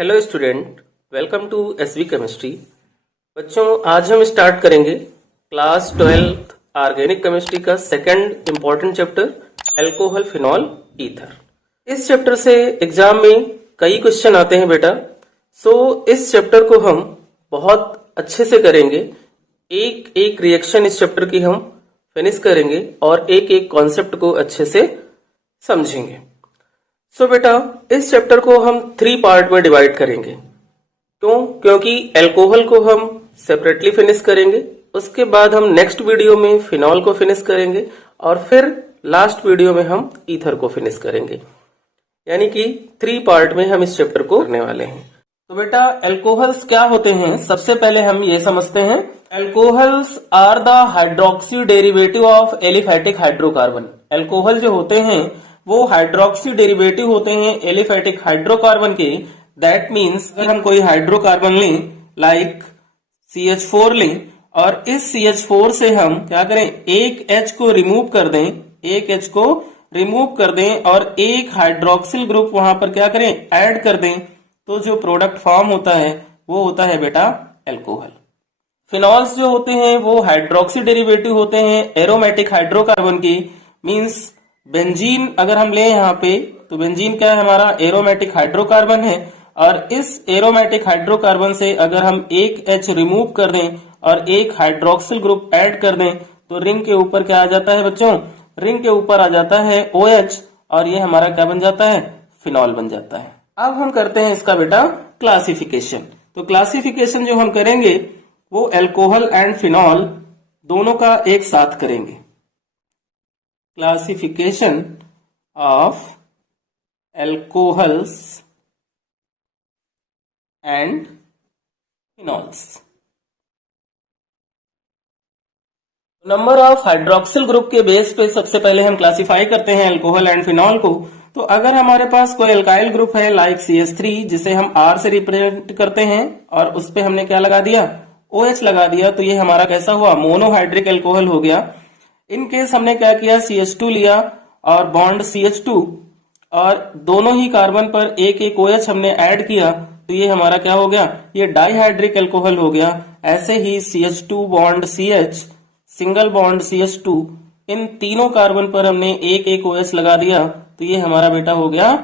Hello student, welcome to SV chemistry. बच्चों, आज हम स्टार्ट करेंगे क्लास 12 ऑर्गेनिक केमिस्ट्री का second important chapter alcohol phenol ether. इस चैप्टर से एग्जाम में कई क्वेश्चन आते हैं बेटा। इस चैप्टर को हम बहुत अच्छे से करेंगे। एक एक रिएक्शन इस चैप्टर की हम फिनिश करेंगे और एक एक कॉन्सेप्ट को अच्छे से समझेंगे। बेटा, इस चैप्टर को हम 3 पार्ट में डिवाइड करेंगे। क्यों? क्योंकि अल्कोहल को हम सेपरेटली फिनिश करेंगे, उसके बाद हम नेक्स्ट वीडियो में फिनॉल को फिनिश करेंगे और फिर लास्ट वीडियो में हम ईथर को फिनिश करेंगे। यानी कि 3 पार्ट में हम इस चैप्टर को करने वाले हैं। तो बेटा, अल्कोहल्स क्या होते हैं? सबसे पहले हम ये समझते हैं, alcohols are the hydroxy derivative of aliphatic hydrocarbon. Alcohol जो होते हैं वो हाइड्रोक्सी डेरिवेटिव होते हैं एलिफैटिक हाइड्रोकार्बन के। दैट मीन्स अगर हम कोई हाइड्रोकार्बन लें, लाइक CH4 लें, और इस CH4 से हम क्या करें, एक H को रिमूव कर दें, एक H को रिमूव कर दें और एक हाइड्रोक्सिल ग्रुप वहां पर क्या करें, ऐड कर दें, तो जो प्रोडक्ट फॉर्म होता है वो होता है बेटा अल्कोहल। फिनॉल्स जो होते हैं वो हाइड्रोक्सी डेरिवेटिव होते हैं एरोमेटिक हाइड्रोकार्बन की। मीन्स बेंजीन अगर हम लें यहाँ पे, तो बेंजीन क्या है, हमारा एरोमेटिक हाइड्रोकार्बन है। और इस एरोमेटिक हाइड्रोकार्बन से अगर हम एक H रिमूव कर दें और एक हाइड्रोक्सिल ग्रुप ऐड कर दें, तो रिंग के ऊपर क्या आ जाता है बच्चों? रिंग के ऊपर आ जाता है OH, और ये हमारा क्या बन जाता है? फिनॉल बन जाता है। अब हम करते हैं इसका बेटा क्लासिफिकेशन। तो क्लासिफिकेशन जो हम करेंगे वो अल्कोहल एंड फिनॉल दोनों का एक साथ करेंगे। Classification of alcohols and phenols. Number of hydroxyl group के बेस पे सबसे पहले हम क्लासिफाई करते हैं अल्कोहल एंड फिनॉल को। तो अगर हमारे पास कोई अल्काइल ग्रुप है लाइक CH3, जिसे हम R से रिप्रेजेंट करते हैं, और उस पे हमने क्या लगा दिया, OH लगा दिया, तो ये हमारा कैसा हुआ, मोनोहाइड्रिक अल्कोहल हो गया। इन केस हमने क्या किया, CH2 लिया और बॉन्ड CH2, और दोनों ही कार्बन पर एक एक OH हमने ऐड किया, तो ये हमारा क्या हो गया, ये डाइहाइड्रिक अल्कोहल हो गया। ऐसे ही CH2 bond CH, single bond CH2, इन तीनों कार्बन पर हमने एक एक OH लगा दिया, तो ये हमारा बेटा हो गया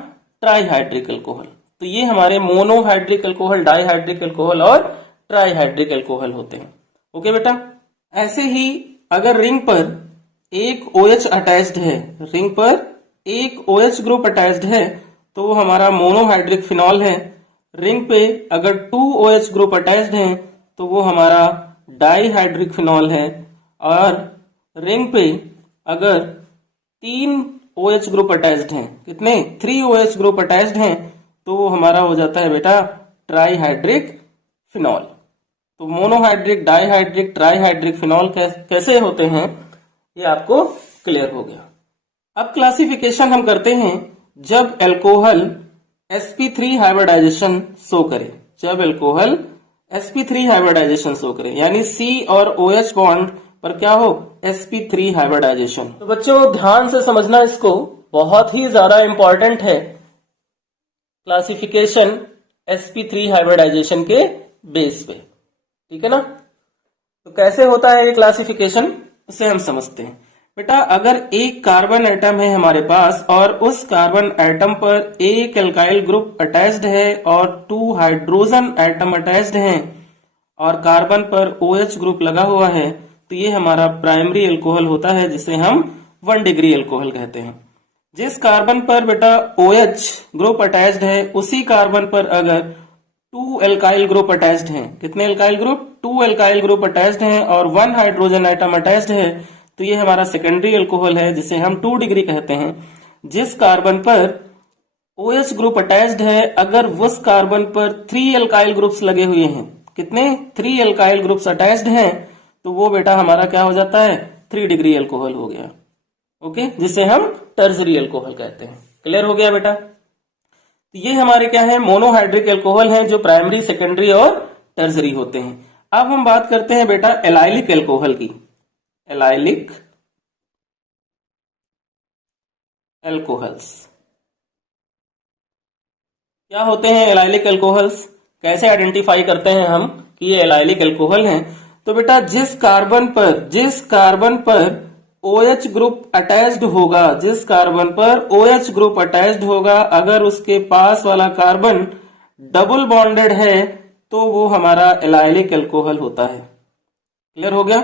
ट्राइहाइड्रिक अल्कोहल। तो ये हमारे मोनोहाइड्रिक अल्कोहल, डाइहाइड्रिक अल्कोहल और ट्राइहाइड्रिक अल्कोहल होते हैं। ओके बेटा। ऐसे ही अगर रिंग पर एक OH अटैच्ड है, रिंग पर एक OH ग्रुप अटैच्ड है, तो वो हमारा मोनोहाइड्रिक फिनॉल है। रिंग पे अगर 2 OH ग्रुप अटैच्ड हैं, तो वो हमारा डाइहाइड्रिक फिनॉल है। और रिंग पे अगर 3 OH ग्रुप अटैच्ड हैं, कितने, 3 OH ग्रुप अटैच्ड हैं, तो वो हमारा हो जाता है बेटा ट्राइहाइड्रिक फिनॉल। तो मोनोहाइड्रिक, डाइहाइड्रिक, ट्राइहाइड्रिक फिनॉल कैसे होते हैं, ये आपको क्लियर हो गया। अब क्लासिफिकेशन हम करते हैं जब अल्कोहल sp3 हाइब्रिडाइजेशन शो करे। जब अल्कोहल sp3 हाइब्रिडाइजेशन शो करे, यानी C और OH बॉन्ड पर क्या हो, sp3 हाइब्रिडाइजेशन। तो बच्चों ध्यान से समझना, इसको बहुत ही ज्यादा इंपॉर्टेंट है क्लासिफिकेशन sp3 हाइब्रिडाइजेशन के बेस पे। ठीक है ना? तो कैसे होता है ये क्लासिफिकेशन, उसे हम समझते हैं। बेटा, अगर एक कार्बन एटम है हमारे पास और उस कार्बन एटम पर एक अल्काइल ग्रुप अटैच्ड है और 2 हाइड्रोजन एटम अटैच्ड हैं और कार्बन पर OH ग्रुप लगा हुआ है, तो ये हमारा प्राइमरी अल्कोहल होता है, जिसे हम 1 डिग्री अल्कोहल कहते हैं। जिस कार्बन पर बेटा OH ग्रुप अटैच्ड है, उसी कार्बन पर अगर 2 अल्काइल ग्रुप अटैच्ड हैं, कितने alkyl group, 2 alkyl group attached हैं और 1 हाइड्रोजन एटम अटैच्ड है, तो ये हमारा सेकेंडरी अल्कोहल है, जिसे हम 2 डिग्री कहते हैं। जिस कार्बन पर OH ग्रुप अटैच्ड है, अगर उस कार्बन पर 3 अल्काइल ग्रुप्स लगे हुए हैं, कितने, 3 अल्काइल ग्रुप्स अटैच्ड हैं, तो वो बेटा हमारा क्या हो जाता है, 3 डिग्री अल्कोहल हो गया। ओके, जिसे हम टर्सरी अल्कोहल कहते हैं। क्लियर हो गया बेटा? तो ये हमारे क्या है, मोनोहाइड्रिक अल्कोहल हैं, जो प्राइमरी, सेकेंडरी और टर्सरी होते हैं। अब हम बात करते हैं बेटा एलाइलिक अल्कोहल की। Allylic alcohols. क्या होते हैं एलाइलिक अल्कोहल्स, कैसे आइडेंटिफाई करते हैं हम कि ये एलाइलिक अल्कोहल हैं? तो बेटा जिस कार्बन पर OH ग्रुप अटैच्ड होगा, जिस कार्बन पर OH ग्रुप अटैच्ड होगा, अगर उसके पास वाला कार्बन डबल बॉन्डेड है तो वो हमारा एलाइलिक अल्कोहल होता है। क्लियर हो गया?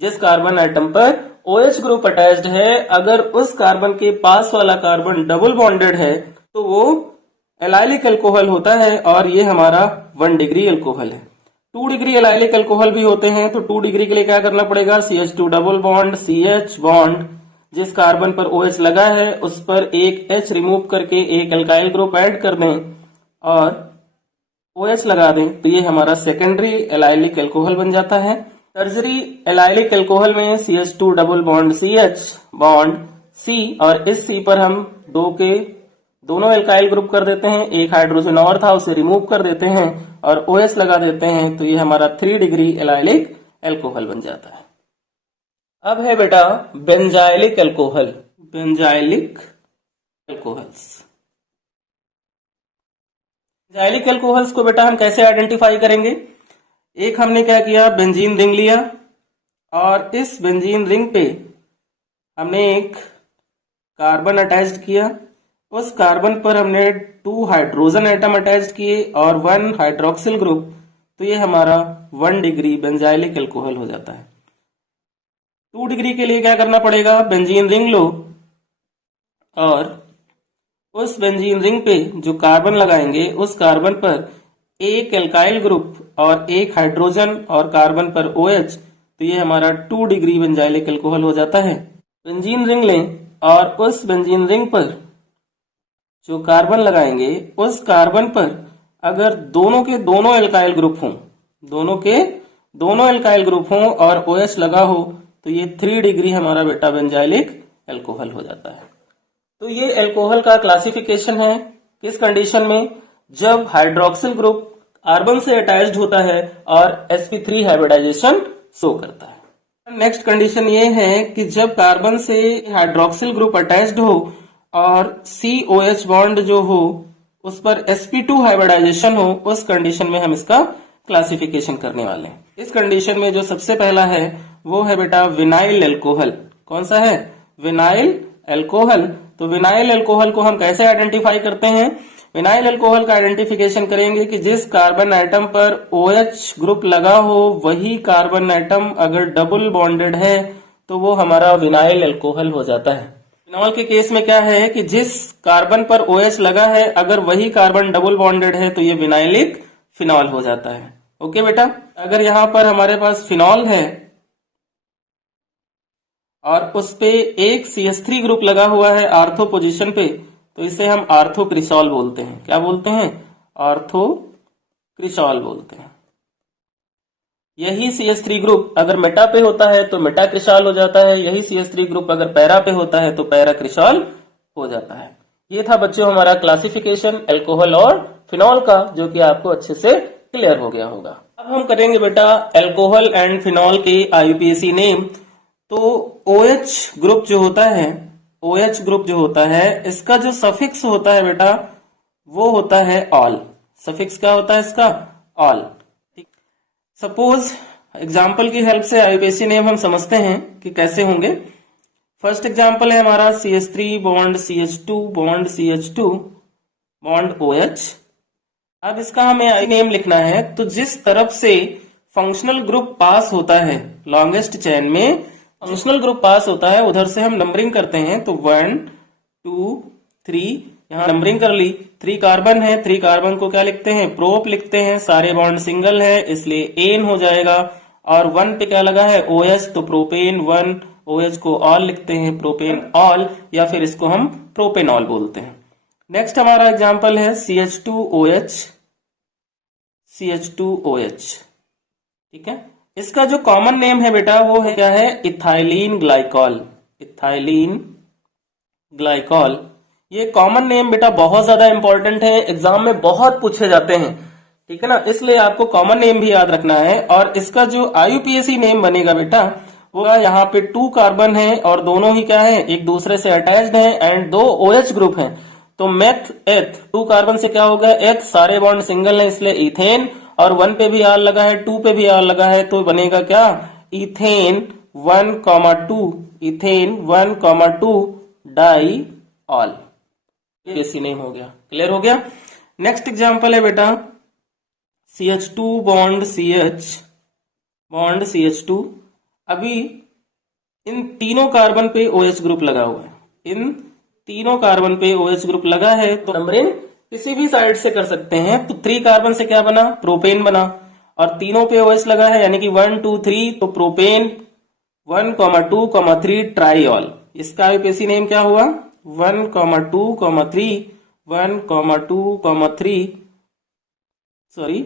जिस कार्बन आइटम पर OH ग्रुप अटैच्ड है, अगर उस कार्बन के पास वाला कार्बन डबल बॉन्डेड है तो वो एलाइलिक अल्कोहल होता है, और ये हमारा 1 डिग्री अल्कोहल है। 2 डिग्री एलाइलिक अल्कोहल भी होते हैं, तो 2 डिग्री के लिए क्या करना पड़ेगा? CH2 double bond CH bond, जिस कार्बन पर OH लगा है उस पर एक H रिमूव करके एक अल्काइल ग्रुप ऐड कर दें और OH लगा दें, तो ये हमारा सेकेंडरी एलाइलिक अल्कोहल बन जाता है। टर्शरी एलाइलिक अल्कोहल में CH2 double bond CH bond C, और इस C पर हम दोनों एल्काइल ग्रुप कर देते हैं, एक हाइड्रोजन और था उसे रिमूव कर देते हैं और OH लगा देते हैं, तो ये हमारा 3 डिग्री एलाइलिक अल्कोहल बन जाता है। अब है बेटा benzylic alcohol, benzylic alcohols. Benzylic alcohols को बेटा हम कैसे आइडेंटिफाई करेंगे? एक हमने क्या किया, बेंजीन रिंग लिया, और इस बेंजीन रिंग पे हमने एक कार्बन अटैच्ड किया, उस कार्बन पर हमने 2 हाइड्रोजन एटम अटैच किए और 1 हाइड्रोक्सिल ग्रुप, तो ये हमारा 1 डिग्री बेंजाइलिक अल्कोहल हो जाता है। 2 डिग्री के लिए क्या करना पड़ेगा? बेंजीन रिंग लो और उस बेंजीन रिंग पे जो कार्बन लगाएंगे उस कार्बन पर एक एल्काइल ग्रुप और एक हाइड्रोजन और कार्बन पर OH, तो ये हमारा 2 डिग्री बेंजाइलिक अल्कोहल हो जाता है। बेंजीन रिंग लें और उस बेंजीन रिंग पर जो कार्बन लगाएंगे उस कार्बन पर अगर दोनों के दोनों एल्काइल ग्रुप हों, दोनों के दोनों एल्काइल ग्रुप हों और OH लगा हो, तो ये 3 डिग्री हमारा बेटा बेंजाइलिक अल्कोहल हो जाता है। तो ये अल्कोहल का क्लासिफिकेशन है। किस कंडीशन में? जब हाइड्रोक्सिल ग्रुप कार्बन से अटैच्ड होता है और sp3 हाइब्रिडाइजेशन शो करता है। नेक्स्ट कंडीशन ये है कि जब कार्बन से हाइड्रोक्सिल ग्रुप अटैच्ड हो और COH बॉन्ड जो हो उस पर sp2 हाइब्रिडाइजेशन हो, उस कंडीशन में हम इसका क्लासिफिकेशन करने वाले हैं। इस कंडीशन में जो सबसे पहला है वो है बेटा विनाइल अल्कोहल। कौन सा है? Vinyl alcohol. तो विनाइल अल्कोहल को हम कैसे आइडेंटिफाई करते हैं? विनाइल अल्कोहल का आइडेंटिफिकेशन करेंगे कि जिस कार्बन आइटम पर OH ग्रुप लगा हो वही कार्बन आइटम अगर डबल बॉन्डेड है तो वो हमारा विनाइल अल्कोहल हो जाता है। फिनॉल के केस में क्या है कि जिस कार्बन पर OH लगा है अगर वही कार्बन डबल बॉन्डेड है तो ये विनाइलिक फिनॉल हो जाता है। ओके बेटा, अगर यहाँ पर हमारे पास फिनॉल है और उस पे एक CH3 ग्रुप लगा हुआ है आर्थो पोजीशन पे, तो इसे हम आर्थोक्रिसॉल बोलते हैं। क्या बोलते हैं? आर्थोक्रिसॉल बोलते हैं। यही CH3 ग्रुप अगर मेटा पे होता है तो मेटाक्रिसॉल हो जाता है, यही CH3 ग्रुप अगर पैरा पे होता है तो पैराक्रिसॉल हो जाता है। ये था बच्चों हमारा क्लासिफिकेशन अल्कोहल और फिनॉल का, जो कि आपको अच्छे से क्लियर हो गया होगा। अब हम करेंगे बेटा अल्कोहल एंड फिनॉल के IUPAC नेम। तो OH ग्रुप जो होता है, OH ग्रुप जो होता है इसका जो सफिक्स होता है बेटा वो होता है ऑल। सफिक्स क्या होता है इसका? ऑल। सपोज एग्जाम्पल की हेल्प से IUPAC नेम हम समझते हैं कि कैसे होंगे। फर्स्ट एग्जाम्पल है हमारा CH3 bond CH2 bond CH2 bond OH। अब इसका हमें नेम लिखना है, तो जिस तरफ से फंक्शनल ग्रुप पास होता है लॉन्गेस्ट चेन में फंक्शनल ग्रुप पास होता है उधर से हम नंबरिंग करते हैं। तो 1 2 3 यहाँ नंबरिंग कर ली। 3 कार्बन है, 3 कार्बन को क्या लिखते हैं? प्रोप लिखते हैं। सारे बॉन्ड सिंगल है इसलिए एन हो जाएगा। और 1 पे क्या लगा है? OH, तो प्रोपेन 1, OH को ऑल लिखते हैं, प्रोपेन ऑल, या फिर इसको हम प्रोपेनॉल बोलते हैं। नेक्स्ट हमारा एग्जाम्पल है CH2OH, CH2OH। ठीक है, इसका जो कॉमन नेम है बेटा वो है क्या है? Ethylene glycol. इथाइलिन ग्लाइकॉल ये कॉमन नेम बेटा बहुत ज्यादा इंपॉर्टेंट है, एग्जाम में बहुत पूछे जाते हैं। ठीक है ना, इसलिए आपको कॉमन नेम भी याद रखना है। और इसका जो IUPAC नेम बनेगा बेटा वो यहाँ पे 2 कार्बन है और दोनों ही क्या है? एक दूसरे से अटैच्ड है एंड 2 OH ग्रुप हैं। तो मेथ एथ, 2 कार्बन से क्या हो गया एथ, सारे बॉन्ड सिंगल है इसलिए इथेन, और 1 पे भी आर लगा है, 2 पे भी आर लगा है, तो बनेगा क्या इथेन 1,2, इथेन 1,2 डाई ऑल। बेसी नेम हो गया, क्लियर हो गया। नेक्स्ट एग्जांपल है बेटा CH2 bond CH bond CH2। अभी इन तीनों कार्बन पे OH ग्रुप लगा हुआ है, इन तीनों कार्बन पे OH ग्रुप लगा है, तो नंबरिंग किसी भी साइड से कर सकते हैं। तो 3 कार्बन से क्या बना, प्रोपेन बना, और तीनों पे OH लगा है यानी कि 1 2 3, तो प्रोपेन 1,2,3 ट्राईऑल। इसका आईयूपीएसी नेम क्या हुआ 1,2,3 1,2,3 सॉरी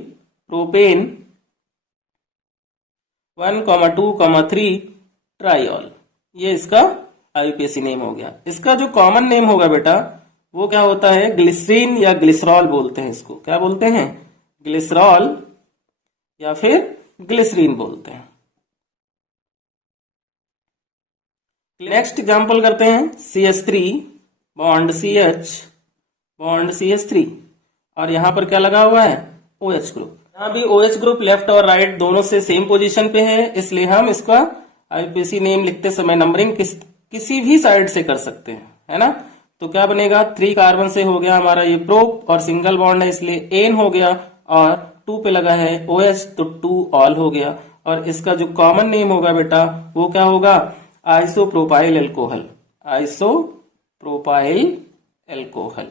प्रोपेन 1,2,3 ट्राईऑल। ये इसका आईयूपीएसी नेम हो गया। इसका जो कॉमन नेम होगा बेटा वो क्या होता है, ग्लिसरीन या ग्लिसरॉल बोलते हैं इसको। क्या बोलते हैं, ग्लिसरॉल या फिर ग्लिसरीन बोलते हैं। नेक्स्ट एग्जांपल करते हैं CH3 bond CH bond CH3, और यहां पर क्या लगा हुआ है OH ग्रुप। यहां भी OH ग्रुप लेफ्ट और राइट दोनों से सेम पोजीशन पे है, इसलिए हम इसका आईयूपीएसी नेम लिखते समय नंबरिंग किसी भी साइड से कर सकते हैं, है ना। तो क्या बनेगा 3 कार्बन से हो गया हमारा ये प्रोप, और सिंगल बॉन्ड है इसलिए एन हो गया, और 2 पे लगा है OH तो 2 ऑल हो गया। और इसका जो कॉमन नेम होगा बेटा वो क्या होगा, isopropyl alcohol, isopropyl alcohol.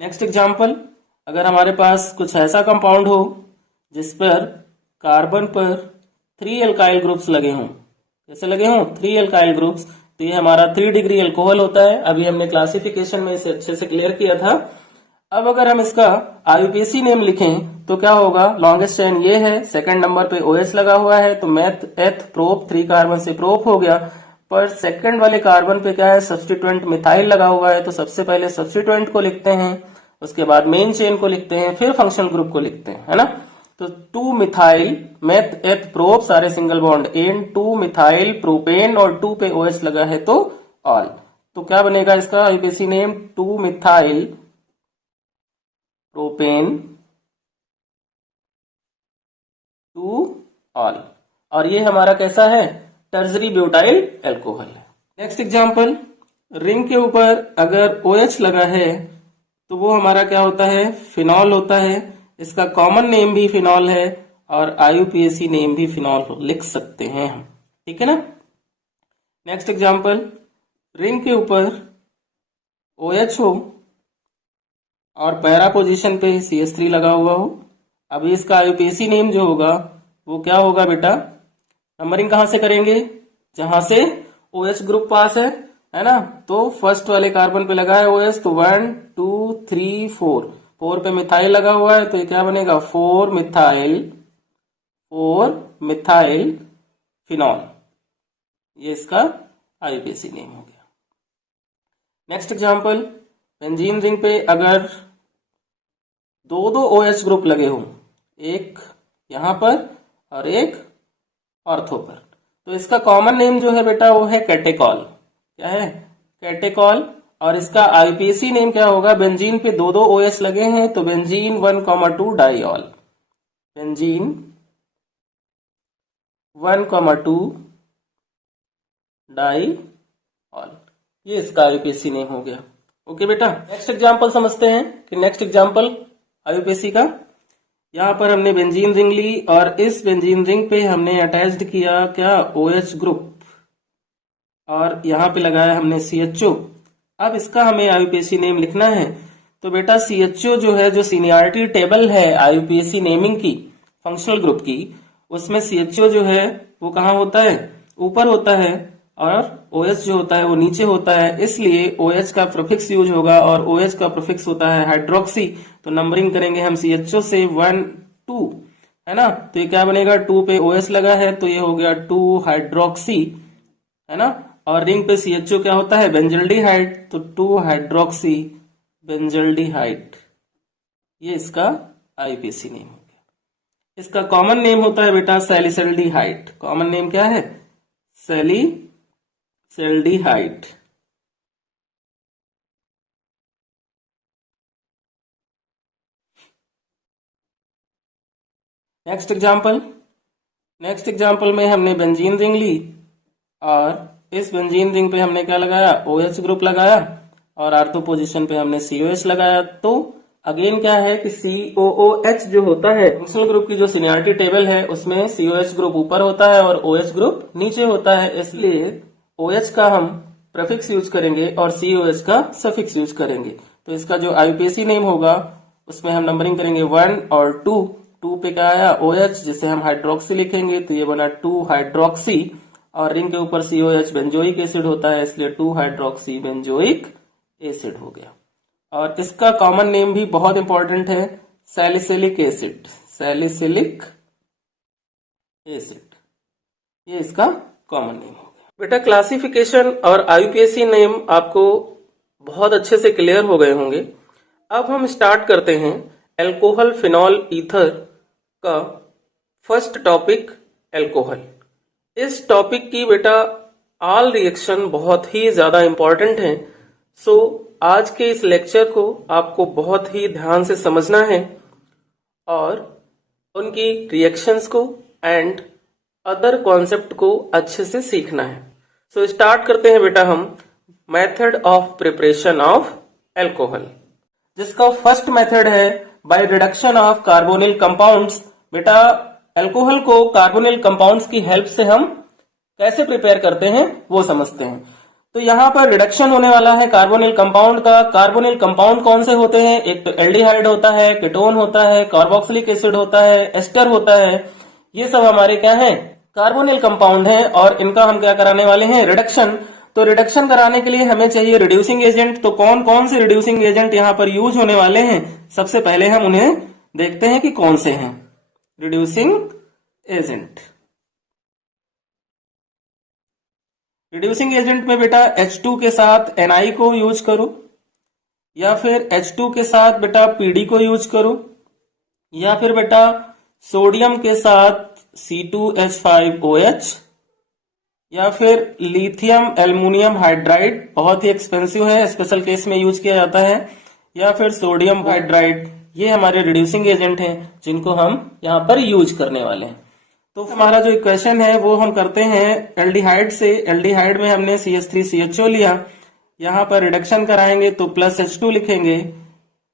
Next example, अगर हमारे पास कुछ ऐसा कंपाउंड हो जिस पर कार्बन पर 3 एल्काइल ग्रुप्स लगे हों, कैसे लगे हों 3 एल्काइल ग्रुप्स, तो ये हमारा 3 डिग्री एल्कोहल होता है। अभी हमने क्लासिफिकेशन में इसे अच्छे से क्लियर किया था। अब अगर हम इसका आईयूपीएसी नेम लिखें तो क्या होगा, लॉन्गेस्ट चेन ये है, सेकंड नंबर पे OH लगा हुआ है, तो मेथ एथ प्रोप 3 कार्बन से प्रोप हो गया, पर सेकंड वाले कार्बन पे क्या है सब्स्टिट्यूएंट मिथाइल लगा हुआ है, तो सबसे पहले सब्स्टिट्यूएंट को लिखते हैं, उसके बाद मेन चेन को लिखते हैं, फिर फंक्शनल ग्रुप को लिखते हैं, है ना। तो 2 मिथाइल मेथ एथ प्रोप सारे सिंगल बॉन्ड एन, 2 मिथाइल प्रोपेन, और 2 पे OH लगा है तो ऑल। तो क्या बनेगा इसका IUPAC name 2 methyl propane 2 all, और ये हमारा कैसा है टर्जरी ब्यूटाइल एल्कोहल है। नेक्स्ट एग्जांपल, रिंग के ऊपर अगर OH लगा है तो वो हमारा क्या होता है फिनॉल होता है। इसका कॉमन नेम भी फिनॉल है और आईयूपीएसी नेम भी फिनॉल लिख सकते हैं हम, ठीक है ना। नेक्स्ट एग्जांपल, रिंग के ऊपर OH हो और पैरा पोजीशन पे CH3 लगा हुआ हो। अभी इसका आईयूपीएसी नेम जो होगा वो क्या होगा बेटा, नंबरिंग कहां से करेंगे, जहां से OH ग्रुप पास है ना। तो फर्स्ट वाले कार्बन पे लगा है OH, तो 1 2 3 4 पे मिथाइल लगा हुआ है, तो ये क्या बनेगा 4 मिथाइल फिनॉल। ये इसका आईयूपीएसी नेम हो गया। नेक्स्ट एग्जांपल, बेंजीन रिंग पे अगर 2 OH ग्रुप लगे हों, एक यहां पर और एक ऑर्थो पर, तो इसका कॉमन नेम जो है बेटा वो है कैटेकॉल। क्या है कैटेकॉल, और इसका आईयूपीएसी नेम क्या होगा, बेंजीन पे 2 OH लगे हैं तो बेंजीन 1,2 डाईऑल, बेंजीन 1,2 डाईऑल। ये इसका आईयूपीएसी नेम हो गया। ओके बेटा, नेक्स्ट एग्जांपल समझते हैं कि नेक्स्ट एग्जांपल आईयूपीएसी का। यहां पर हमने बेंजीन रिंग ली और इस बेंजीन रिंग पे हमने अटैच्ड किया क्या OH ग्रुप, और यहां पे लगाया हमने CHO। अब इसका हमें आईयूपीएसी नेम लिखना है। तो बेटा CHO जो है, जो सीनियरिटी टेबल है आईयूपीएसी नेमिंग की फंक्शनल ग्रुप की, उसमें CHO जो है वो कहाँ होता है, ऊपर होता है, और OH जो होता है वो नीचे होता है, इसलिए OH का प्रीफिक्स यूज होगा, और OH का प्रीफिक्स होता है हाइड्रोक्सी। तो नंबरिंग करेंगे हम CHO से 1 2, है ना। तो ये क्या बनेगा 2 पे OH लगा है तो ये हो गया 2 हाइड्रोक्सी, है ना। और रिंग पे CHO क्या होता है बेंजल्डिहाइड, तो 2 हाइड्रोक्सी बेंजल्डिहाइड। ये इसका आईयूपीएसी नेम हो गया। इसका कॉमन नेम होता है बेटा सैलिसल्डिहाइड। कॉमन नेम क्या है सैलिसल्डिहाइड। नेक्स्ट एग्जाम्पल में हमने बेंजीन रिंग ली और इस बेंजीन रिंग पे हमने क्या लगाया, OH ग्रुप लगाया और ऑर्थो पोजीशन पे हमने COH लगाया। तो अगेन क्या है कि COOH जो होता है फंक्शनल ग्रुप की जो सीनियरिटी टेबल है उसमें COH ग्रुप ऊपर होता है और OH ग्रुप नीचे होता है, इसलिए OH का हम प्रीफिक्स यूज करेंगे और COH का सफिक्स यूज करेंगे। तो इसका जो IUPAC नेम होगा उसमें हम नंबरिंग करेंगे 1 और 2 पे क्या आया OH, जिसे हम हाइड्रोक्सी लिखेंगे तो ये बना 2 हाइड्रोक्सी और रिंग के ऊपर COH बेंजोइक एसिड होता है इसलिए 2 हाइड्रोक्सी बेंजोइक एसिड हो गया। और इसका कॉमन नेम भी बहुत इंपॉर्टेंट है, सैलिसिलिक एसिड, ये इसका कॉमन नेम हो गया। बेटा क्लासिफिकेशन और IUPAC नेम आपको बहुत अच्छे से क्लियर हो गए होंगे। अब हम स्टार्ट करते हैं अल्कोहल फिनॉल ईथर का फर्स्ट टॉपिक अल्कोहल। इस टॉपिक की बेटा ऑल रिएक्शन बहुत ही ज्यादा इंपॉर्टेंट है, सो आज के इस लेक्चर को आपको बहुत ही ध्यान से समझना है और उनकी रिएक्शंस को एंड अदर कॉन्सेप्ट को अच्छे से सीखना है। सो स्टार्ट करते हैं बेटा हम method of preparation of alcohol, जिसका फर्स्ट मेथड है by reduction of carbonyl compounds. बेटा अल्कोहल को कार्बोनिल कंपाउंड्स की हेल्प से हम कैसे प्रिपेयर करते हैं वो समझते हैं। तो यहाँ पर रिडक्शन होने वाला है कार्बोनिल कंपाउंड का। कार्बोनिल कंपाउंड कौन से होते हैं, एक तो एल्डिहाइड होता है, कीटोन होता है, कार्बोक्सिलिक एसिड होता है, एस्टर होता है, ये सब हमारे क्या है कार्बोनिल कंपाउंड है और इनका हम क्या कराने वाले हैं रिडक्शन। तो रिडक्शन कराने के लिए हमें चाहिए रिड्यूसिंग एजेंट। तो कौन कौन से रिड्यूसिंग एजेंट यहाँ पर यूज होने वाले हैं, सबसे पहले हम उन्हें देखते हैं कि कौन से हैं रिड्यूसिंग एजेंट। रिड्यूसिंग एजेंट में बेटा H2 के साथ Ni को यूज करो या फिर H2 के साथ बेटा PD को यूज करो या फिर बेटा सोडियम के साथ C2H5OH या फिर लिथियम एल्युमिनियम हाइड्राइड, बहुत ही एक्सपेंसिव है, स्पेशल केस में यूज किया जाता है, या फिर सोडियम हाइड्राइड। ये हमारे रिड्यूसिंग एजेंट हैं जिनको हम यहाँ पर यूज करने वाले हैं। तो हमारा जो इक्वेशन है वो हम करते हैं एल्डिहाइड से। एल्डिहाइड में हमने CH3CHO लिया, यहाँ पर रिडक्शन कराएंगे तो प्लस H2 लिखेंगे,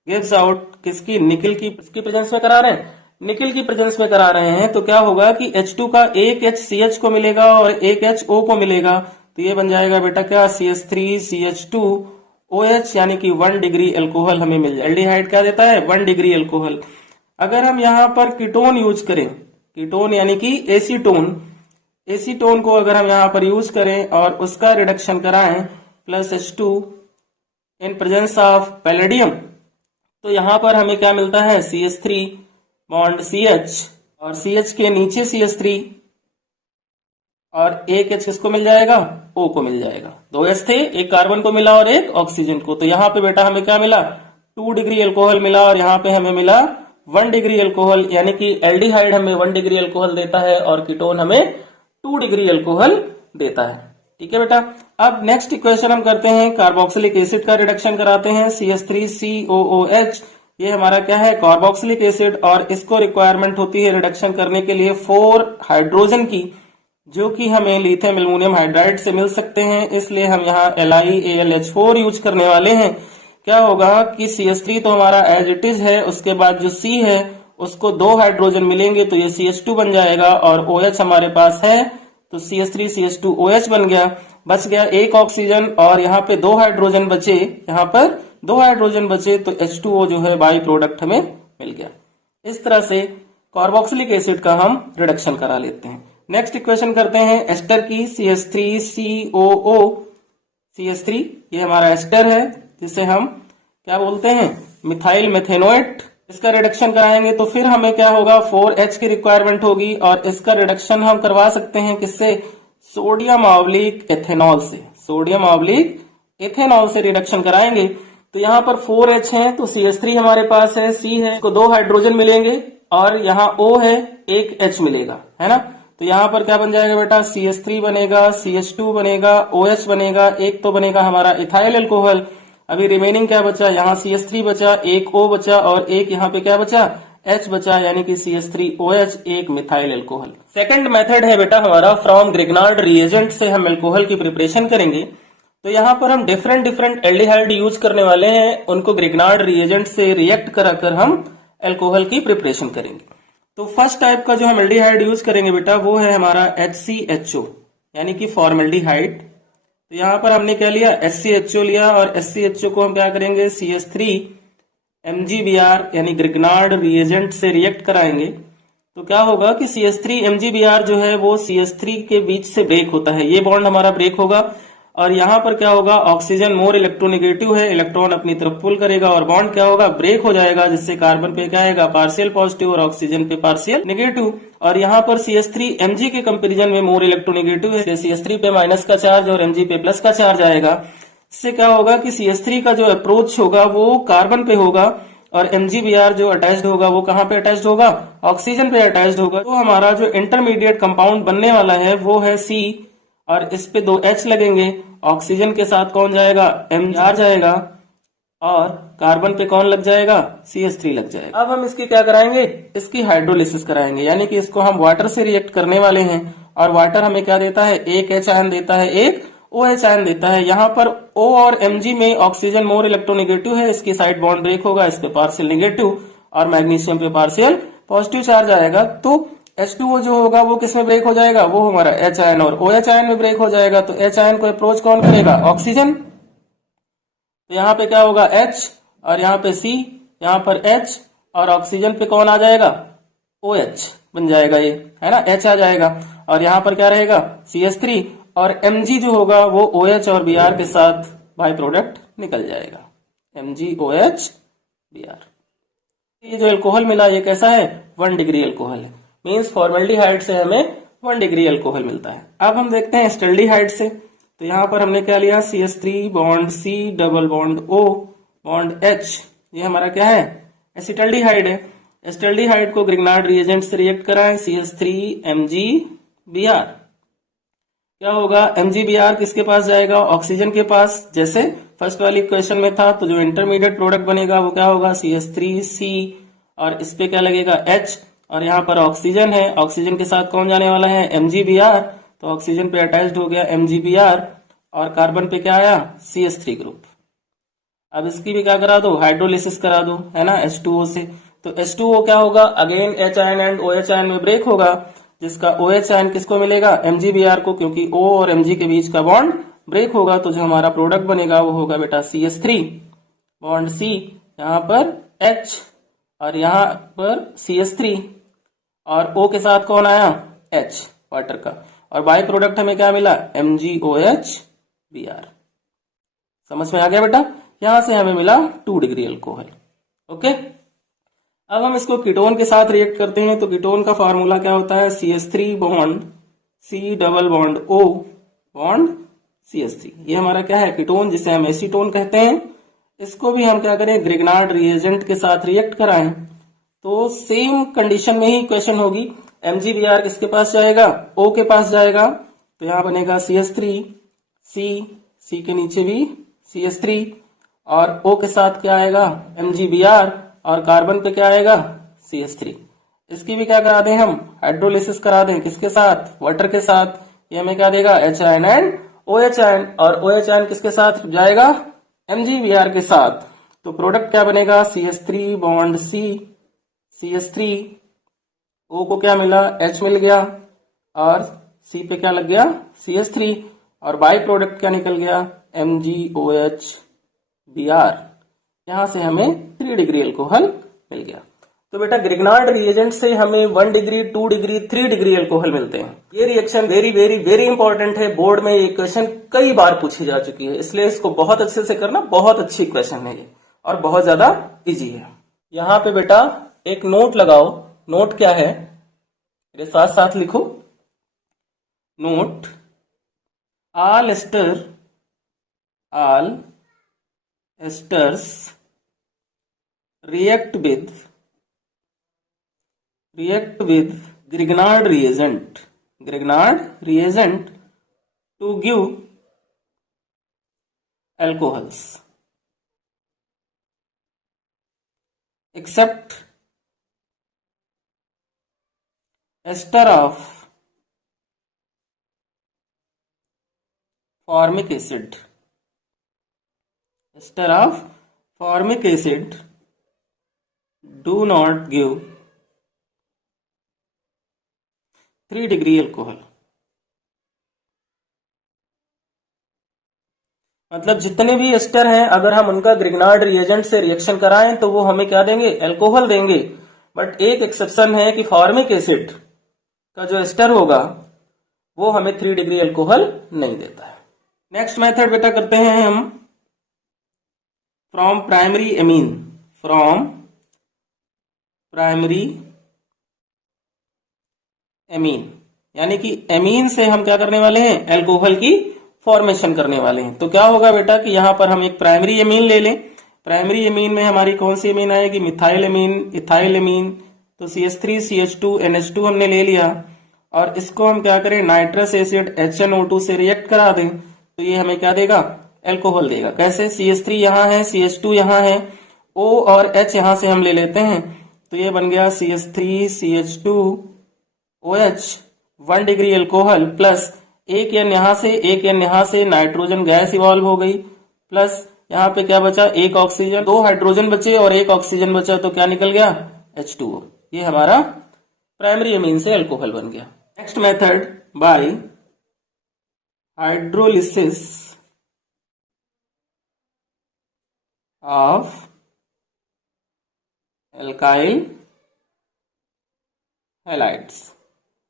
गिव्स आउट किसकी निकल की प्रेजेंस में करा रहे हैं, निकल की प्रेजेंस में करा रहे हैं। तो क्या होगा कि H2 का एक HCH को मिलेगा और एक HO को मिलेगा, तो ये बन जाएगा बेटा क्या CH3CH2OH, यानी कि 1 डिग्री अल्कोहल हमें मिल जाए। एल्डिहाइड क्या देता है 1 डिग्री अल्कोहल। अगर हम यहाँ पर कीटोन यूज करें, कीटोन यानी कि एसीटोन को अगर हम यहाँ पर यूज करें और उसका रिडक्शन कराएं plus H2 in presence of palladium, तो यहाँ पर हमें क्या मिलता है CH3 बॉन्ड CH और CH के नीचे CH3 और एक H किसको मिल जाएगा O को मिल जाएगा। 2 H थे, एक कार्बन को मिला और एक ऑक्सीजन को। तो यहाँ पे बेटा हमें क्या मिला 2 डिग्री अल्कोहल मिला और यहाँ पे हमें मिला 1 डिग्री अल्कोहल, यानी कि एल्डिहाइड हमें 1 डिग्री अल्कोहल देता है और कीटोन हमें 2 डिग्री अल्कोहल देता है। ठीक है बेटा। अब नेक्स्ट इक्वेशन हम करते हैं कार्बोक्सिलिक एसिड का रिडक्शन कराते हैं CH3COOH। ये हमारा क्या है कार्बोक्सिलिक एसिड और इसको रिक्वायरमेंट होती है रिडक्शन करने के लिए 4 हाइड्रोजन की, जो कि हमें लिथियम एल्युमिनियम हाइड्राइड से मिल सकते हैं, इसलिए हम यहाँ LiAlH4 यूज करने वाले हैं। क्या होगा कि CH3 तो हमारा एज इट इज है, उसके बाद जो C है उसको 2 हाइड्रोजन मिलेंगे तो ये CH2 बन जाएगा और OH हमारे पास है तो CH3CH2OH बन गया, बच गया एक ऑक्सीजन और यहाँ पे 2 हाइड्रोजन बचे, यहाँ पर 2 हाइड्रोजन बचे तो H2O जो है बाई प्रोडक्ट हमें मिल गया। इस तरह से कार्बोक्सिलिक एसिड का हम रिडक्शन करा लेते हैं। नेक्स्ट इक्वेशन करते हैं एस्टर की CH3COO CH3, ये हमारा एस्टर है जिसे हम क्या बोलते हैं मिथाइल मेथेनोएट। इसका रिडक्शन कराएंगे तो फिर हमें क्या होगा 4H की रिक्वायरमेंट होगी और इसका रिडक्शन हम करवा सकते हैं किससे सोडियम ऑब्लिक एथेनॉल से, सोडियम ऑब्लिक एथेनॉल से रिडक्शन कराएंगे। तो यहाँ पर 4H है तो CH3 हमारे पास है, C है, इसको 2 हाइड्रोजन मिलेंगे और यहाँ O है, एक H मिलेगा, है ना। तो यहाँ पर क्या बन जाएगा बेटा CH3 बनेगा, CH2 बनेगा, OH बनेगा, एक तो बनेगा हमारा इथाइल अल्कोहल। अभी रिमेनिंग क्या बचा, यहाँ CH3 बचा, एक O बचा और एक यहाँ पे क्या बचा H बचा यानी कि CH3OH, एक मिथाइल एल्कोहल। सेकंड मेथड है बेटा हमारा फ्रॉम ग्रिग्नार्ड रिएजेंट से हम एल्कोहल की प्रिपरेशन करेंगे। तो यहाँ पर हम डिफरेंट डिफरेंट एल्डिहाइड यूज करने वाले हैं, उनको ग्रिग्नार्ड रिएजेंट से रिएक्ट कराकर हम एल्कोहल की प्रिपरेशन करेंगे। तो फर्स्ट टाइप का जो हम एल्डिहाइड यूज करेंगे बेटा वो है हमारा HCHO यानी कि फॉर्मल्डिहाइड। तो यहाँ पर हमने क्या लिया, HCHO लिया और HCHO को हम क्या करेंगे CH3 MgBr यानी ग्रिग्नार्ड रिएजेंट से रिएक्ट कराएंगे। तो क्या होगा कि CH3 MgBr जो है वो CH3 के बीच से ब्रेक होता है, ये बॉन्ड हमारा ब्रेक होगा और यहाँ पर क्या होगा, ऑक्सीजन मोर इलेक्ट्रोनेगेटिव है, इलेक्ट्रॉन अपनी तरफ पुल करेगा और बॉन्ड क्या होगा, ब्रेक हो जाएगा, जिससे कार्बन पे क्या आएगा, पार्शियल पॉजिटिव और ऑक्सीजन पे पार्शियल नेगेटिव। और यहाँ पर CH3 Mg के कंपेरिजन में मोर इलेक्ट्रोनेगेटिव है, CH3 पे माइनस का चार्ज और Mg पे प्लस का चार्ज आएगा। इससे क्या होगा कि CH3 का जो अप्रोच होगा वो कार्बन पे होगा और MgBr जो अटैच्ड होगा वो कहाँ पे अटैच्ड होगा, ऑक्सीजन पे अटैच्ड होगा। तो हमारा जो इंटरमीडिएट कंपाउंड बनने वाला है वो है C और इस पे 2 H लगेंगे, ऑक्सीजन के साथ कौन जाएगा, Mgr जाएगा और कार्बन पे कौन लग जाएगा, CH3 लग जाएगा। अब हम इसकी क्या कराएंगे, इसकी हाइड्रोलिसिस कराएंगे, यानी कि इसको हम वाटर से रिएक्ट करने वाले हैं और वाटर हमें क्या देता है, एक H आयन देता है, एक OH आयन देता है। यहाँ पर O और Mg में ऑक्सीजन मोर इलेक्ट्रोनेगेटिव है, इसकी साइड बॉन्ड ब्रेक होगा, इस पे पार्शियल नेगेटिव और मैग्नीशियम पे पार्शियल पॉजिटिव चार्ज आएगा। तो H2O जो होगा वो किस में ब्रेक हो जाएगा, वो हमारा H आयन और OH आयन में ब्रेक हो जाएगा। तो H आयन को अप्रोच कौन करेगा, ऑक्सीजन। तो यहाँ पे क्या होगा H और यहाँ पे C, यहाँ पर H और ऑक्सीजन पे कौन आ जाएगा, OH बन जाएगा, ये है ना, H आ जाएगा और यहाँ पर क्या रहेगा CH3 और Mg जो होगा वो OH और Br के साथ बाय प्रोडक्ट निकल जाएगा, MgOH Br। ये जो अल्कोहल मिला ये कैसा है, 1 डिग्री अल्कोहल है, मींस फॉर्मल्डिहाइड से हमें 1 डिग्री अल्कोहल मिलता है। अब हम देखते हैं एस्टल्डिहाइड से। तो यहाँ पर हमने क्या लिया, CH3 bond C double bond O bond H, ये हमारा क्या है, एसिटल्डिहाइड है। एस्टल्डिहाइड को ग्रिग्नार्ड रिएजेंट से रिएक्ट कराएं, CH3 MgBr, क्या होगा, MgBr किसके पास जाएगा, ऑक्सीजन के पास, जैसे फर्स्ट वाली क्वेश्चन में था। तो जो इंटरमीडिएट प्रोडक्ट बनेगा वो क्या होगा, CH3C और इस पे क्या लगेगा H और यहाँ पर ऑक्सीजन है, ऑक्सीजन के साथ कौन जाने वाला है, MgBr। तो ऑक्सीजन पे अटैच्ड हो गया MgBr और कार्बन पे क्या आया, CH3 ग्रुप। अब इसकी भी क्या करा दो, हाइड्रोलिसिस करा दो, है ना, H2O से। तो H2O क्या होगा, again H ion and OH ion में ब्रेक होगा, जिसका OH आयन किसको मिलेगा, MgBr को, क्योंकि O और Mg के बीच का बॉन्ड ब्रेक होगा। तो जो हमारा प्रोडक्ट बनेगा वो होगा बेटा CH3 बॉन्ड C, यहाँ पर H और यहाँ पर CH3 और O के साथ कौन आया, H वाटर का, और बाई प्रोडक्ट हमें क्या मिला, MgOH Br। समझ में आ गया बेटा, यहां से हमें मिला 2 डिग्री अल्कोहल। ओके, अब हम इसको कीटोन के साथ रिएक्ट करते हैं। तो कीटोन का फार्मूला क्या होता है, CH3 bond C double bond O bond CH3, ये हमारा क्या है, कीटोन, जिसे हम एसीटोन कहते हैं। इसको भी हम क्या करें, ग्रिग्नार्ड रिएजेंट के साथ रिएक्ट कराएं। तो सेम कंडीशन में ही क्वेश्चन होगी, MgBr किसके पास जाएगा, O के पास जाएगा। तो यहाँ बनेगा CH3 C के नीचे भी CH3 और O के साथ क्या आएगा, MgBr और कार्बन पे क्या आएगा, CH3। इसकी भी क्या करा दें हम, हाइड्रोलिसिस करा दें, किसके साथ, वाटर के साथ। ये हमें क्या देगा, H ion and OH ion, और OH आयन किसके साथ जाएगा, MgBr के साथ। तो प्रोडक्ट क्या बनेगा, CH3 bond C CH3, O को क्या मिला, H मिल गया और C पे क्या लग गया, CH3, और बाई प्रोडक्ट क्या निकल गया, MgOH Br। यहां से हमें 3 डिग्री अल्कोहल मिल गया। तो बेटा ग्रिग्नार्ड रिएजेंट से हमें 1 डिग्री, 2 डिग्री, 3 डिग्री अल्कोहल मिलते हैं। ये reaction very very very important है, बोर्ड में ये क्वेश्चन कई बार पूछी जा चुकी है, इसलिए इसको बहुत अच्छे से करना, बहुत अच्छी क्वेश्चन है ये और बहुत ज्यादा इजी है। यहाँ पे बेटा एक नोट लगाओ, नोट क्या है, मेरे साथ साथ लिखो, note, all esters react with Grignard reagent to give alcohols except ester of formic acid, ester of formic acid do not give 3 degree alcohol. मतलब जितने भी एस्टर हैं अगर हम उनका ग्रिग्नार्ड रिएजेंट से रिएक्शन कराएं तो वो हमें क्या देंगे, अल्कोहल देंगे। बट एक एक्सेप्शन है कि फॉर्मिक एसिड का जो एस्टर होगा वो हमें 3 डिग्री अल्कोहल नहीं देता है। नेक्स्ट मेथड बेटा करते हैं हम from primary amine, from primary amine, यानी कि एमीन से हम क्या करने वाले हैं, अल्कोहल की फॉर्मेशन करने वाले हैं। तो क्या होगा बेटा कि यहां पर हम एक प्राइमरी एमीन ले लें। प्राइमरी एमीन में हमारी कौन सी एमीन आएगी, मिथाइल एमीन, इथाइल एमीन। तो CH3 CH2 NH2 हमने ले लिया और इसको हम क्या करें, नाइट्रस एसिड HNO2 से रिएक्ट करा दें तो ये हमें क्या देगा, अल्कोहल देगा। कैसे, CH3 यहाँ है, CH2 यहाँ है, O और H यहां से हम ले लेते हैं तो ये बन गया CH3 CH2 OH 1 degree alcohol plus एक N यहाँ से, एक N यहाँ से, नाइट्रोजन गैस इवॉल्व हो गई प्लस यहाँ पे क्या बचा, एक ऑक्सीजन, 2 हाइड्रोजन बचे और एक ऑक्सीजन बचा तो क्या निकल गया, H2O। ये हमारा प्राइमरी एमीन से अल्कोहल बन गया। Next method by hydrolysis of alkyl halides.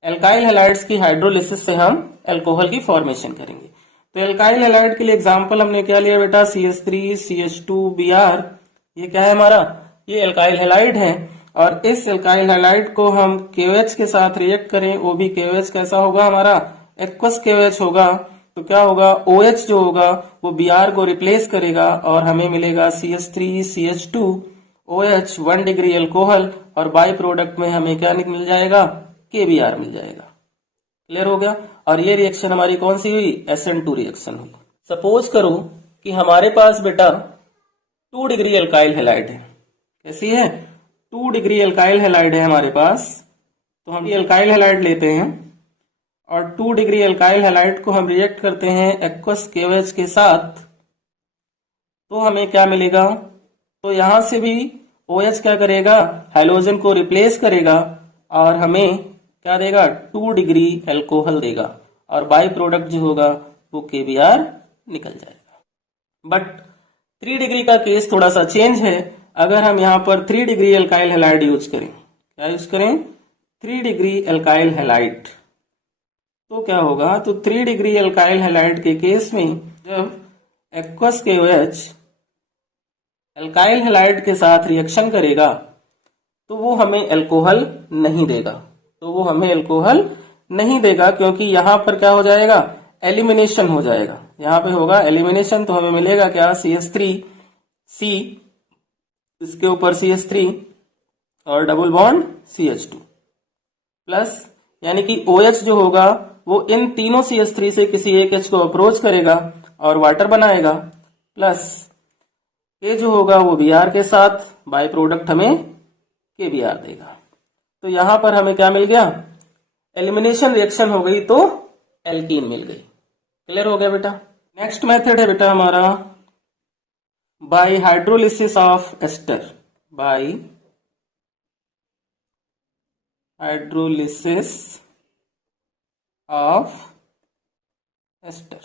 Alkyl halides की हाइड्रोलिसिस से हम अल्कोहल की फॉर्मेशन करेंगे। तो एल्काइल हैलाइड के लिए एग्जांपल हमने क्या लिया बेटा, CH3 CH2 Br। ये क्या है हमारा, ये एल्काइल हैलाइड है और इस एल्काइल हैलाइड को हम KOH के साथ रिएक्ट करें, वो भी KOH कैसा होगा हमारा, एक्वस KOH होगा। तो क्या होगा, OH जो होगा वो Br को रिप्लेस करेगा और हमें मिलेगा CH3 CH2 OH 1 degree alcohol और बाई प्रोडक्ट में हमें क्या मिल जाएगा, KBr मिल जाएगा। क्लियर हो गया। और ये रिएक्शन हमारी कौन सी हुई, SN2 रिएक्शन हुई। सपोज करो कि हमारे पास बेटा 2 डिग्री अल्काइल हैलाइड है। कैसी है, 2 डिग्री अल्काइल हैलाइड है हमारे पास। तो हम ये अल्काइल हैलाइड लेते हैं और 2 डिग्री अल्काइल हैलाइड को हम रिएक्ट करते हैं एक्वस KOH के साथ तो हमें क्या मिलेगा, तो यहां से भी OH क्या करेगा, हाइड्रोजन को रिप्लेस करेगा और हमें क्या देगा, 2 डिग्री अल्कोहल देगा और बाई प्रोडक्ट जो होगा वो KBr निकल जाएगा। बट 3 डिग्री का केस थोड़ा सा चेंज है। अगर हम यहाँ पर 3 डिग्री अल्काइल हैलाइड यूज करें, क्या यूज करें, 3 डिग्री अल्काइल हैलाइड, तो क्या होगा, तो 3 डिग्री अल्काइल हैलाइड के केस में जब एक्वस KOH अल्काइल हैलाइड के साथ रिएक्शन करेगा तो वो हमें अल्कोहल नहीं देगा, तो वो हमें अल्कोहल नहीं देगा क्योंकि यहां पर क्या हो जाएगा, एलिमिनेशन हो जाएगा। यहां पे होगा एलिमिनेशन तो हमें मिलेगा क्या, CH3C, इसके ऊपर CH3 और डबल बॉन्ड CH2 प्लस, यानी कि OH जो होगा वो इन तीनों CH3 से किसी एक H को अप्रोच करेगा और वाटर बनाएगा प्लस ये जो होगा वो Br के साथ बाई प्रोडक्ट हमें KBr देगा। तो यहां पर हमें क्या मिल गया, एलिमिनेशन रिएक्शन हो गई तो एल्कीन मिल गई। क्लियर हो गया बेटा। नेक्स्ट मेथड है बेटा हमारा by hydrolysis of ester, by hydrolysis of ester.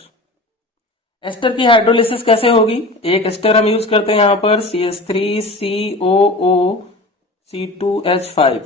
Ester की हाइड्रोलिसिस कैसे होगी, एक एस्टर हम यूज करते हैं यहां पर CH3COO C2H5।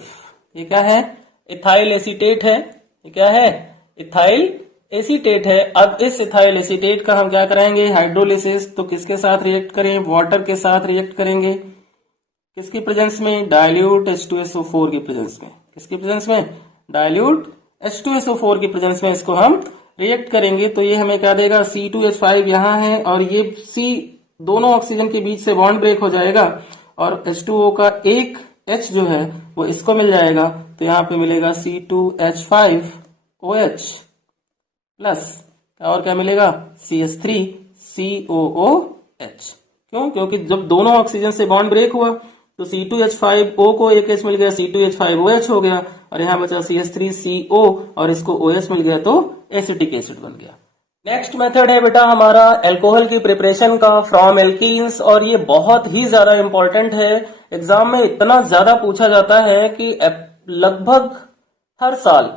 ये क्या है, इथाइल एसीटेट है। ये क्या है, इथाइल एसीटेट है। अब इस इथाइल एसीटेट का हम क्या कराएंगे, हाइड्रोलिसिस। तो किसके साथ रिएक्ट करें, वाटर के साथ रिएक्ट करेंगे। किसकी प्रेजेंस में, डाइल्यूट H2SO4 की प्रेजेंस में। किसकी प्रेजेंस में, डाइल्यूट H2SO4 की प्रेजेंस में इसको हम रिएक्ट करेंगे। तो ये हमें क्या देगा, C2H5 यहाँ है और ये C दोनों ऑक्सीजन के बीच से बॉन्ड ब्रेक हो जाएगा और H2O का एक H जो है वो इसको मिल जाएगा। तो यहाँ पे मिलेगा C2H5OH प्लस और क्या मिलेगा, CH3COOH। क्यों, क्योंकि जब दोनों ऑक्सीजन से बॉन्ड ब्रेक हुआ तो C2H5O को एक H मिल गया, C2H5OH हो गया, और यहाँ बचा CH3CO और इसको OH मिल गया, तो एसिटिक एसिड बन गया। नेक्स्ट मेथड है बेटा हमारा अल्कोहल की प्रिपरेशन का फ्रॉम एल्कीन्स, और ये बहुत ही ज्यादा इंपॉर्टेंट है। एग्जाम में इतना ज्यादा पूछा जाता है कि लगभग हर साल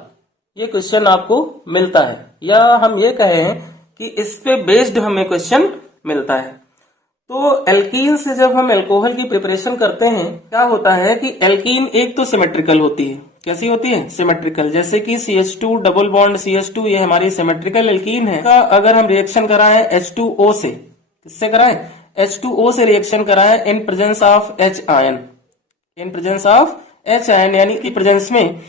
ये क्वेश्चन आपको मिलता है, या हम ये कहें कि इस पे बेस्ड हमें क्वेश्चन मिलता है। तो एल्कीन से जब हम अल्कोहल की प्रिपरेशन करते हैं, क्या होता है कि एल्कीन एक तो सिमेट्रिकल होती है। कैसी होती है? सिमेट्रिकल। जैसे कि CH2 डबल बॉन्ड CH2, ये हमारी सिमेट्रिकल एल्कीन है। का अगर हम रिएक्शन कराएं H2O से, किससे कराएं? H2O से रिएक्शन कराएं in presence of H ion, in presence of H ion यानी कि प्रेजेंस में,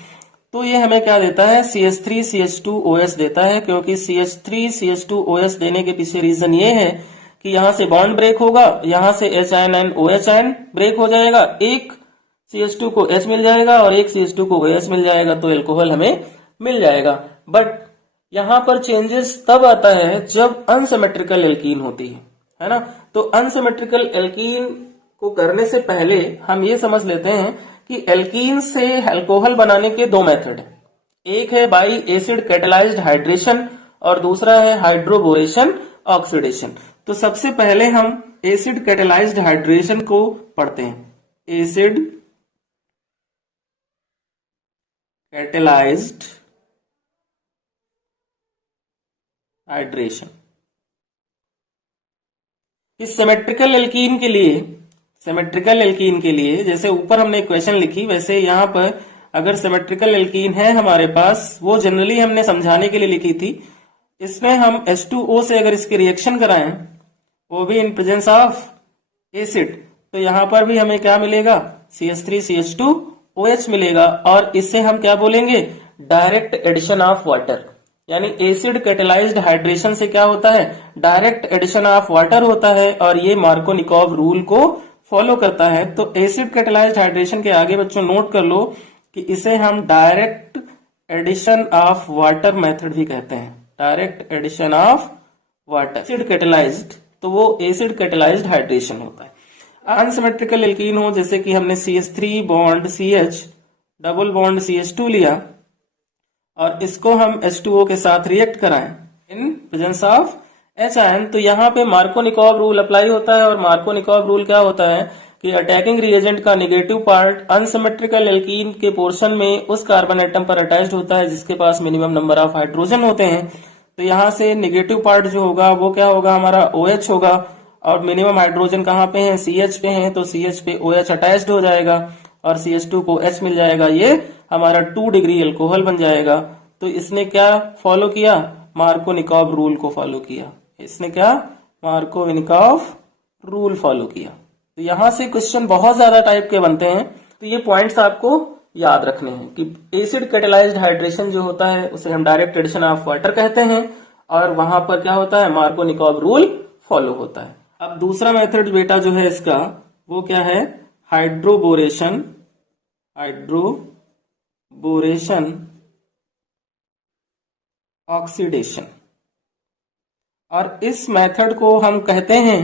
तो ये हमें क्या देता है? CH3CH2OH देता है, क्योंकि CH3CH2OH देने के पीछे रीजन ये है कि यहां से बॉन्ड ब्रेक होगा, यहां से H ion and OH ion break हो जाएगा, एक CH2 को H मिल जाएगा और एक CH2 को OH मिल जाएगा, तो एल्कोहल हमें मिल जाएगा। बट यहां पर चेंजेस तब आता है जब अनसिमेट्रिकल एल्कीन होती है ना। तो अनसिमेट्रिकल एल्कीन को करने से पहले हम ये समझ लेते हैं कि एल्कीन से अल्कोहल बनाने के दो मेथड है। एक है बाई एसिड कैटेलाइज्ड हाइड्रेशन और दूसरा है हाइड्रोबोरेशन ऑक्सीडेशन। तो सबसे पहले हम एसिड कैटेलाइज्ड हाइड्रेशन को पढ़ते हैं। एसिड कैटेलाइज्ड हाइड्रेशन इस सिमेट्रिकल एल्कीन के लिए, सिमेट्रिकल एल्कीन के लिए जैसे ऊपर हमने इक्वेशन लिखी, वैसे यहां पर अगर सिमेट्रिकल एल्कीन है हमारे पास, वो जनरली हमने समझाने के लिए लिखी थी। इसमें हम H2O से अगर इसकी रिएक्शन कराएं, वो भी इन प्रेजेंस ऑफ एसिड, तो यहां पर भी हमें क्या मिलेगा? CH3CH2OH मिलेगा, और इससे हम क्या बोलेंगे? Direct addition of water. यानी एसिड कैटेलाइज्ड हाइड्रेशन से क्या होता है? डायरेक्ट एडिशन ऑफ वाटर होता है, और ये मार्कोनिकोव रूल को फॉलो करता है। तो एसिड कैटेलाइज्ड हाइड्रेशन के आगे बच्चों नोट कर लो कि इसे हम direct addition of water method भी कहते हैं। Direct addition of water acid catalysed, तो वो एसिड कैटेलाइज्ड हाइड्रेशन होता है। अनसिमेट्रिकल एल्कीन हो, जैसे कि हमने CH3 bond CH double bond CH2 लिया और इसको हम H2O के साथ रिएक्ट कराएं in presence of H ion, तो यहाँ पे मार्कोनिकोव रूल अप्लाई होता है। और मार्कोनिकोव रूल क्या होता है कि अटैकिंग रिएजेंट का नेगेटिव पार्ट अनसिमेट्रिकल एल्कीन के पोर्शन में उस कार्बन एटम पर अटैच्ड होता है जिसके पास मिनिमम नंबर ऑफ हाइड्रोजन होते हैं। तो यहाँ से नेगेटिव पार्ट जो होगा वो क्या होगा? हमारा OH होगा, और मिनिमम हाइड्रोजन कहाँ पे है? CH पे है, तो CH पे OH अटैच्ड हो जाएगा और CH2 को H मिल जाएगा। ये हमारा 2 डिग्री अल्कोहल बन जाएगा। तो इसने क्या फॉलो किया? मार्कोनिकोव रूल को फॉलो किया। इसने क्या? मार्कोनिकोव रूल फॉलो किया। तो यहां से क्वेश्चन बहुत ज्यादा टाइप के बनते हैं, तो ये पॉइंट्स आपको याद रखने हैं कि एसिड कैटेलाइज्ड हाइड्रेशन जो होता है उसे हम डायरेक्ट एडिशन ऑफ वाटर कहते हैं, और वहां पर क्या होता है? मार्कोनिकोव रूल फॉलो होता है। अब दूसरा मेथड बेटा जो है इसका, वो क्या है? Hydroboration, hydroboration oxidation. और इस मेथड को हम कहते हैं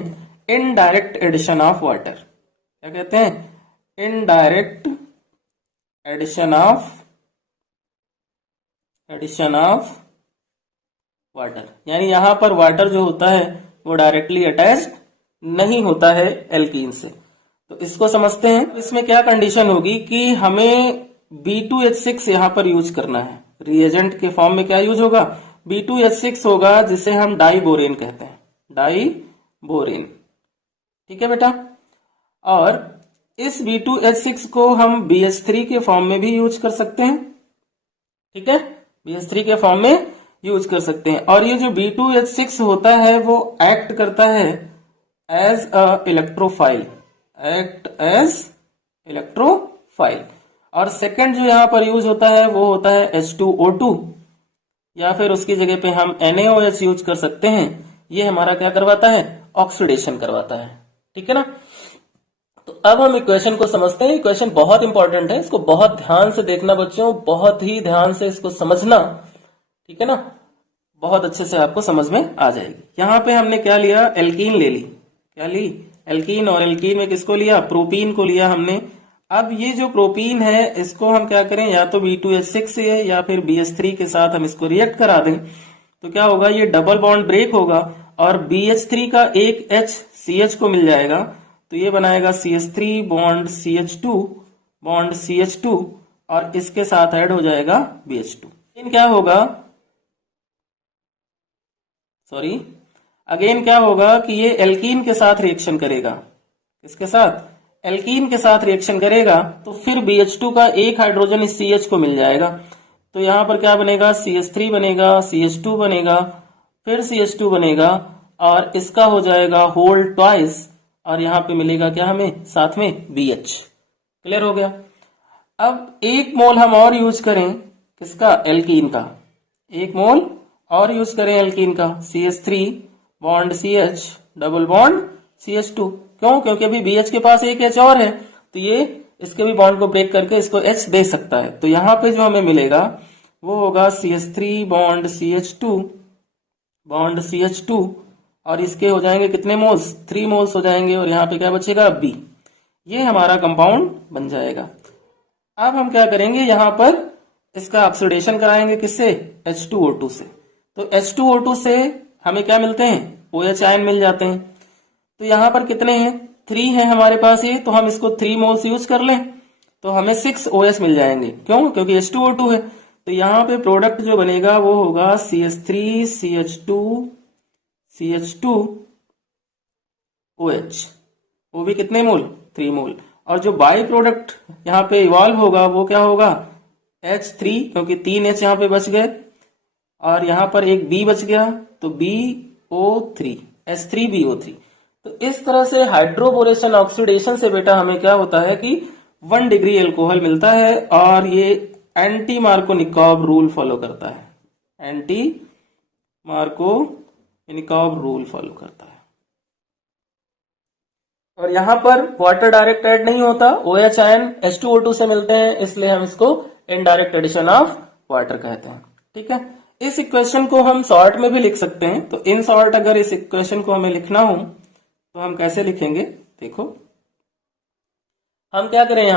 इनडायरेक्ट एडिशन ऑफ वाटर। क्या कहते हैं? Indirect addition of water. यानी यहां पर वाटर जो होता है वो डायरेक्टली अटैच्ड नहीं होता है एल्कीन से। तो इसको समझते हैं। इसमें क्या कंडीशन होगी कि हमें B2H6 यहां पर यूज करना है। रिएजेंट के फॉर्म में क्या यूज होगा? B2H6 होगा, जिसे हम डाइबोरेन कहते हैं। डाइबोरेन, ठीक है बेटा। और इस B2H6 को हम BH3 के फॉर्म में भी यूज कर सकते हैं, ठीक है। BH3 के फॉर्म में यूज कर सकते हैं। और ये जो B2H6 होता है वो एक्ट करता है as a electrophile, act as electrophile. और सेकंड जो यहां पर यूज होता है वो होता है H2O2, या फिर उसकी जगह पे हम NaOH यूज कर सकते हैं। ये हमारा क्या करवाता है? ऑक्सीडेशन करवाता है, ठीक है ना। तो अब हम इक्वेशन को समझते हैं। इक्वेशन बहुत इंपॉर्टेंट है, इसको बहुत ध्यान से देखना बच्चों, बहुत ही ध्यान से इसको समझना, ठीक है ना। बहुत अच्छे से आपको समझ में आ जाएगी। यहां पे हमने क्या लिया? एल्कीन ले ली। क्या ली? एल्कीन, और एल्कीन में किसको लिया, प्रोपीन को लिया हमने। अब ये जो प्रोपीन है इसको हम क्या करें, या तो B2H6 से या फिर BH3 के साथ हम इसको रिएक्ट करा दें, तो क्या होगा, ये डबल बॉन्ड ब्रेक होगा और BH3 का एक H CH को मिल जाएगा, तो ये बनाएगा CH3 bond CH2 bond CH2 और इसके साथ ऐड हो जाएगा BH2। अगेन क्या होगा, कि ये एल्कीन के साथ रिएक्शन करेगा, किसके साथ, एल्कीन के साथ रिएक्शन करेगा, तो फिर BH2 का एक हाइड्रोजन इस CH को मिल जाएगा, तो यहां पर क्या बनेगा, CH3 बनेगा, CH2 बनेगा, फिर CH2 बनेगा और इसका हो जाएगा होल ट्वाइस, और यहां पे मिलेगा क्या हमें, साथ में BH। क्लियर हो गया। अब एक मोल हम और यूज करें, किसका, एल्कीन का, एक मोल और यूज करें एल्कीन का, CH3 bond CH double bond CH2। क्यों, क्योंकि अभी BH के पास एक H और है, तो ये इसके भी बॉन्ड को ब्रेक करके इसको H दे सकता है, तो यहां पे जो हमें मिलेगा वो होगा CH3 bond CH2 bond CH2 और इसके हो जाएंगे कितने मोल्स, 3 मोल्स हो जाएंगे, और यहाँ पे क्या बचेगा, B। ये हमारा कंपाउंड बन जाएगा। अब हम क्या करेंगे, यहां पर इसका ऑक्सीडेशन कराएंगे, किससे, H2O2 से। तो H2O2 से हमें क्या मिलते हैं, OH आयन मिल जाते हैं। तो यहां पर कितने हैं, 3 है हमारे पास ये, तो हम इसको 3 मोल्स यूज कर लें तो हमें 6 OH मिल जाएंगे। क्यों, क्योंकि H2O2 है, तो यहां पे प्रोडक्ट जो बनेगा वो होगा CH3 CH2 CH2 OH, वो भी कितने मोल, 3 मोल। और जो बाई प्रोडक्ट यहाँ पे इवॉल्व होगा वो क्या होगा, H3, क्योंकि 3 H यहाँ पे बच गए और यहाँ पर एक B बच गया, तो BO3 H3BO3। तो इस तरह से हाइड्रोबोरेशन ऑक्सीडेशन से बेटा हमें क्या होता है कि 1 डिग्री एल्कोहल मिलता है, और ये एंटी मार्कोनिकॉव रूल फॉलो करता है, एंटी मार्कोनिकॉव रूल फॉलो करता है। और यहां पर वाटर डायरेक्ट ऐड नहीं होता, OH आयन H2O2 से मिलते हैं, इसलिए हम इसको इनडायरेक्ट एडिशन ऑफ वाटर कहते हैं। ठीक है, इस इक्वेशन को हम शॉर्ट में भी लिख सकते हैं, तो इन शॉर्ट अगर इस इक्वेशन को हमें लिखना हो तो हम कैसे लिखेंगे, देखो हम क्या करें,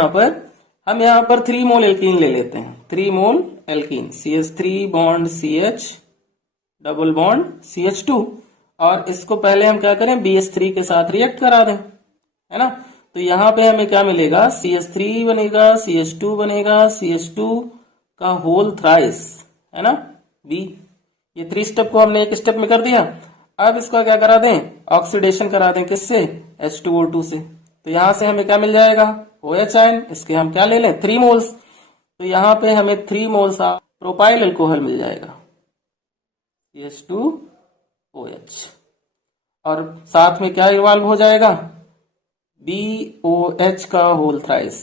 हम यहाँ पर 3 मोल एल्कीन ले लेते हैं, 3 mole alkene, CH3 bond CH double bond CH2, और इसको पहले हम क्या करें, BH3 के साथ रिएक्ट करा दें, है ना। तो यहाँ पे हमें क्या मिलेगा, CH3 बनेगा, CH2 बनेगा, CH2 का होल थ्राइस, है ना, B। ये 3 स्टेप को हमने एक स्टेप में कर दिया। अब इसका क्या करा दें, ऑक्सीडेशन करा दें, किससे, H2O2 से। तो यहां से हमें क्या मिल जाएगा, OH आयन, इसके हम क्या ले लें, 3 मोल्स, तो यहाँ पे हमें 3 मोल्स प्रोपाइल अल्कोहल मिल जाएगा, CH2OH, और साथ में क्या इवॉल्व हो जाएगा, BOH का होल थ्राइस,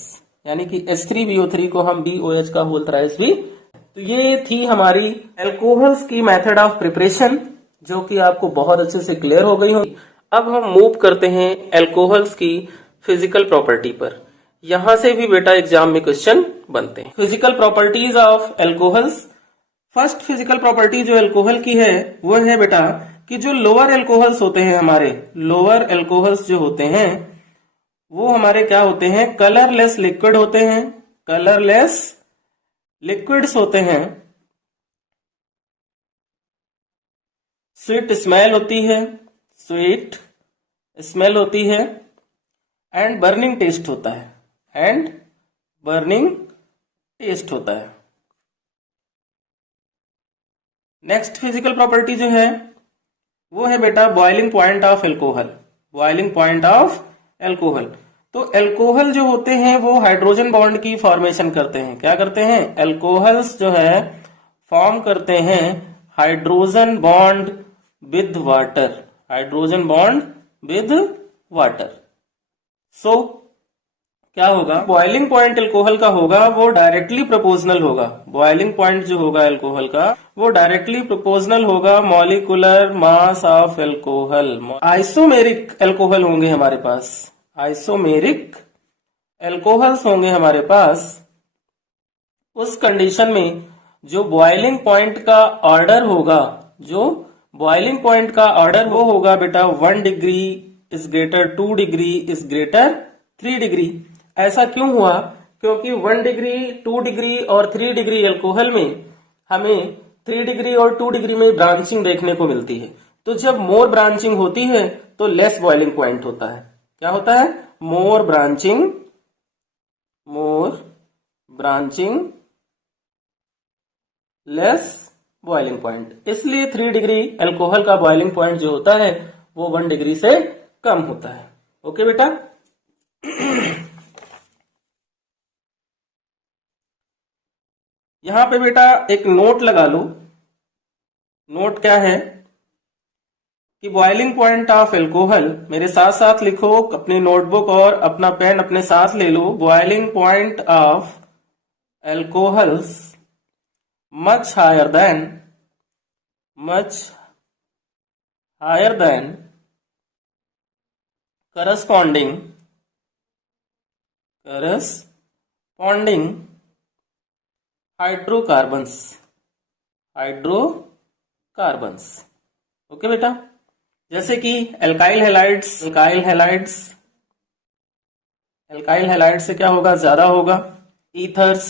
यानी कि H3BO3 को हम BOH का होल थ्राइस भी। तो ये थी हमारी एल्कोहल्स की मेथड ऑफ प्रिपरेशन, जो कि आपको बहुत अच्छे से क्लियर हो गई होगी। अब हम मूव करते हैं एल्कोहल्स की फिजिकल प्रॉपर्टी पर। यहां से भी बेटा एग्जाम में क्वेश्चन बनते हैं। Physical properties of alcohols. First physical property जो एल्कोहल की है वो है बेटा कि जो लोअर एल्कोहल्स होते हैं, हमारे लोअर एल्कोहल्स जो होते हैं वो हमारे क्या होते हैं, कलरलेस लिक्विड होते हैं, कलरलेस लिक्विड्स होते हैं, स्वीट स्मेल होती है, स्वीट स्मेल होती है, एंड बर्निंग टेस्ट होता है, एंड बर्निंग टेस्ट होता है। नेक्स्ट फिजिकल प्रॉपर्टी जो है वो है बेटा boiling point of alcohol, boiling point of alcohol. तो एल्कोहल जो होते हैं वो हाइड्रोजन बॉन्ड की फॉर्मेशन करते हैं, क्या करते हैं, एल्कोहल्स जो है फॉर्म करते हैं hydrogen bond with water, hydrogen bond with water. So क्या होगा, बॉइलिंग पॉइंट एल्कोहल का होगा वो डायरेक्टली प्रोपोर्शनल होगा, बॉइलिंग पॉइंट जो होगा एल्कोहल का वो डायरेक्टली प्रोपोर्शनल होगा molecular mass of alcohol. Isomeric alcohol होंगे हमारे पास, आइसोमेरिक एल्कोहल्स होंगे हमारे पास। उस कंडीशन में जो बॉइलिंग पॉइंट का ऑर्डर होगा, जो बॉइलिंग पॉइंट का ऑर्डर वो होगा बेटा 1 degree is greater 2 degree is greater 3 degree. ऐसा क्यों हुआ? क्योंकि 1 डिग्री, 2 डिग्री और 3 डिग्री एल्कोहल में हमें 3 डिग्री और 2 डिग्री में ब्रांचिंग देखने को मिलती है। तो जब मोर ब्रांचिंग होती है तो लेस बॉइलिंग पॉइंट होता है। क्या होता है? मोर ब्रांचिंग लेस बॉइलिंग पॉइंट। इसलिए 3 डिग्री एल्कोहल का बॉइलिंग पॉइंट जो होता है वो 1 डिग्री से कम होता है। ओके बेटा। यहां पे बेटा एक नोट लगा लो। नोट क्या है कि बॉइलिंग पॉइंट ऑफ एल्कोहल, मेरे साथ साथ लिखो, अपनी नोटबुक और अपना पेन अपने साथ ले लो। Boiling point of alcohols much higher than corresponding hydrocarbons. Okay बेटा। जैसे कि एल्काइल हैलाइड्स से क्या होगा? ज्यादा होगा। Ethers,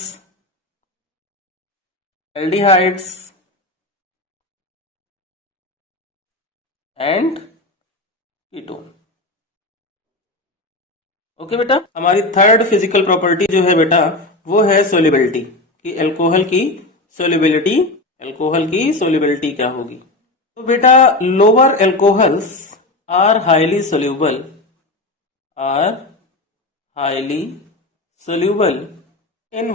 aldehydes and ketone. Okay बेटा। हमारी थर्ड फिजिकल प्रॉपर्टी जो है बेटा वो है सोल्युबिलिटी, कि एल्कोहल की सोल्युबिलिटी क्या होगी। तो बेटा lower alcohols are highly soluble in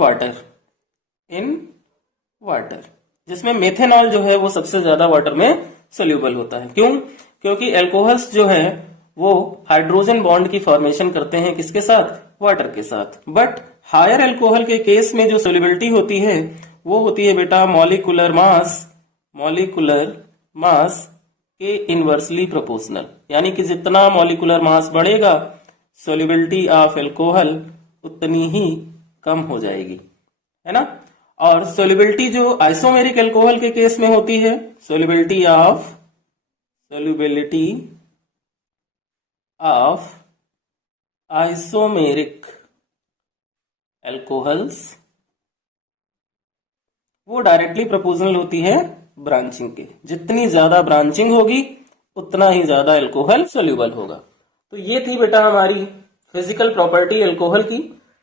water, जिसमें मेथेनॉल जो है वो सबसे ज्यादा वाटर में सोल्यूबल होता है। क्यों? क्योंकि एल्कोहल्स जो है वो हाइड्रोजन बॉन्ड की फॉर्मेशन करते हैं किसके साथ? वाटर के साथ। बट हायर एल्कोहल के केस में जो सोल्युबिलिटी होती है वो होती है बेटा मॉलिक्यूलर मास के इनवर्सली प्रोपोर्शनल, यानी कि जितना मॉलिक्यूलर मास बढ़ेगा सोल्युबिलिटी ऑफ एल्कोहल उतनी ही कम हो जाएगी, है ना। और सोल्युबिलिटी जो आइसोमेरिक एल्कोहल के केस में होती है, सोल्युबिलिटी ऑफ आइसोमेरिक एल्कोहल्स, वो डायरेक्टली प्रोपोर्शनल होती है ब्रांचिंग के। जितनी ज्यादा ब्रांचिंग होगी उतना ही ज्यादा एल्कोहल सोल्यूबल होगा। तो ये थी बेटा हमारी फिजिकल प्रॉपर्टी एल्कोहल की,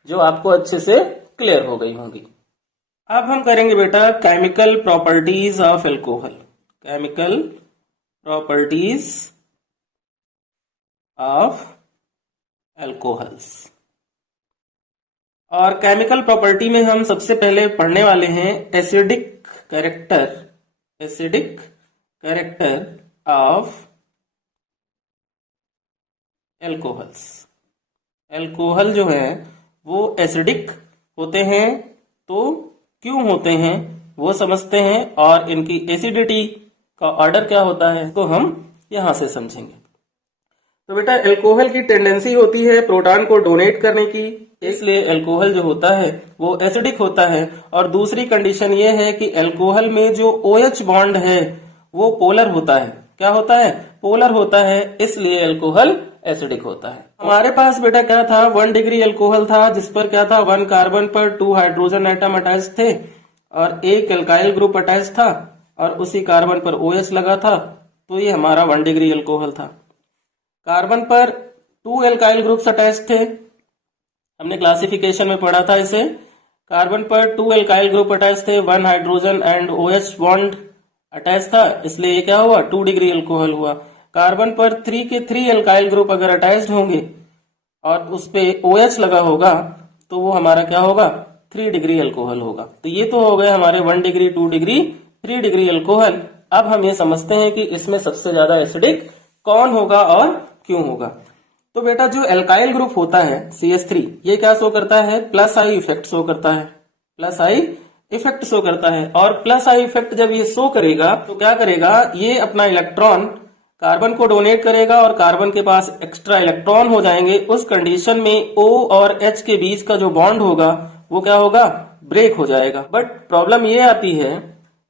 जो आपको अच्छे से क्लियर हो गई होंगी। अब हम करेंगे बेटा chemical properties of alcohol. Chemical properties of alcohols. और केमिकल प्रॉपर्टी में हम सबसे पहले पढ़ने वाले हैं acidic character of alcohols. Alcohol जो है वो एसिडिक होते हैं, तो क्यों होते हैं वो समझते हैं, और इनकी एसिडिटी का ऑर्डर क्या होता है तो हम यहां से समझेंगे। तो बेटा एल्कोहल की टेंडेंसी होती है प्रोटॉन को डोनेट करने की, इसलिए एल्कोहल जो होता है वो एसिडिक होता है। और दूसरी कंडीशन ये है कि एल्कोहल में जो OH बॉन्ड है वो पोलर होता है। क्या होता है? पोलर होता है, इसलिए एल्कोहल एसिडिक होता है। हमारे पास बेटा क्या था? 1 डिग्री एल्कोहल था, जिस पर क्या था? 1 कार्बन पर 2 हाइड्रोजन एटम अटैच थे और एक एल्काइल ग्रुप अटैच था, और उसी कार्बन पर OH लगा था, तो ये हमारा 1 डिग्री एल्कोहल था। कार्बन पर 2 एल्काइल ग्रुप्स अटैच थे, हमने क्लासिफिकेशन में पढ़ा था इसे। कार्बन पर 2 एल्काइल ग्रुप अटैच थे, 1 hydrogen and OH bond attach था, इसलिए ये क्या हुआ? 2 डिग्री एल्कोहल हुआ। कार्बन पर 3 के 3 एल्काइल ग्रुप अगर अटैच्ड होंगे और उस पे OH लगा होगा तो वो हमारा क्या होगा? 3 डिग्री एल्कोहल होगा। तो ये तो हो गए हमारे 1 डिग्री, 2 डिग्री, 3 डिग्री एल्कोहल। अब हम ये समझते हैं कि इसमें सबसे ज्यादा एसिडिक कौन होगा और क्यों होगा। तो बेटा जो एल्काइल ग्रुप होता है CH3, ये क्या शो करता है? प्लस आई इफेक्ट शो करता है। प्लस आई इफेक्ट शो करता है, और प्लस आई इफेक्ट जब ये शो करेगा तो क्या करेगा? ये अपना इलेक्ट्रॉन कार्बन को डोनेट करेगा और कार्बन के पास एक्स्ट्रा इलेक्ट्रॉन हो जाएंगे। उस कंडीशन में O और H के बीच का जो बॉन्ड होगा वो क्या होगा? ब्रेक हो जाएगा। बट प्रॉब्लम ये आती है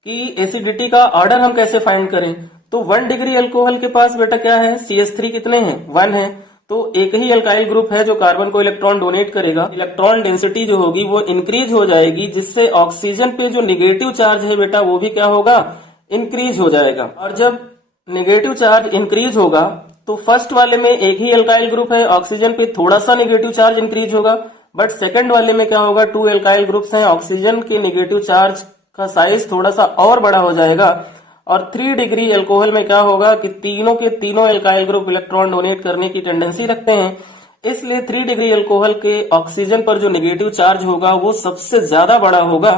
कि एसिडिटी का ऑर्डर हम कैसे फाइंड करें? तो 1 डिग्री अल्कोहल के पास बेटा क्या है, CH3 कितने हैं, 1 है। तो एक ही अल्काइल ग्रुप है जो कार्बन को इलेक्ट्रॉन डोनेट करेगा। इलेक्ट्रॉन डेंसिटी जो होगी वो इंक्रीज हो जाएगी, जिससे ऑक्सीजन पे जो निगेटिव चार्ज है बेटा वो भी क्या होगा, इंक्रीज हो जाएगा। और जब नेगेटिव चार्ज इंक्रीज होगा तो फर्स्ट वाले में एक ही अल्काइल ग्रुप है, ऑक्सीजन पे थोड़ा सा नेगेटिव चार्ज इंक्रीज होगा, बट सेकंड वाले में क्या होगा, 2 अल्काइल ग्रुप्स हैं, ऑक्सीजन के नेगेटिव चार्ज का साइज थोड़ा सा और बड़ा हो जाएगा। और 3 डिग्री अल्कोहल में क्या होगा कि तीनों के तीनों अल्काइल ग्रुप इलेक्ट्रॉन डोनेट करने की टेंडेंसी रखते हैं, इसलिए 3 डिग्री अल्कोहल के ऑक्सीजन पर जो नेगेटिव चार्ज होगा वो सबसे ज्यादा बड़ा होगा।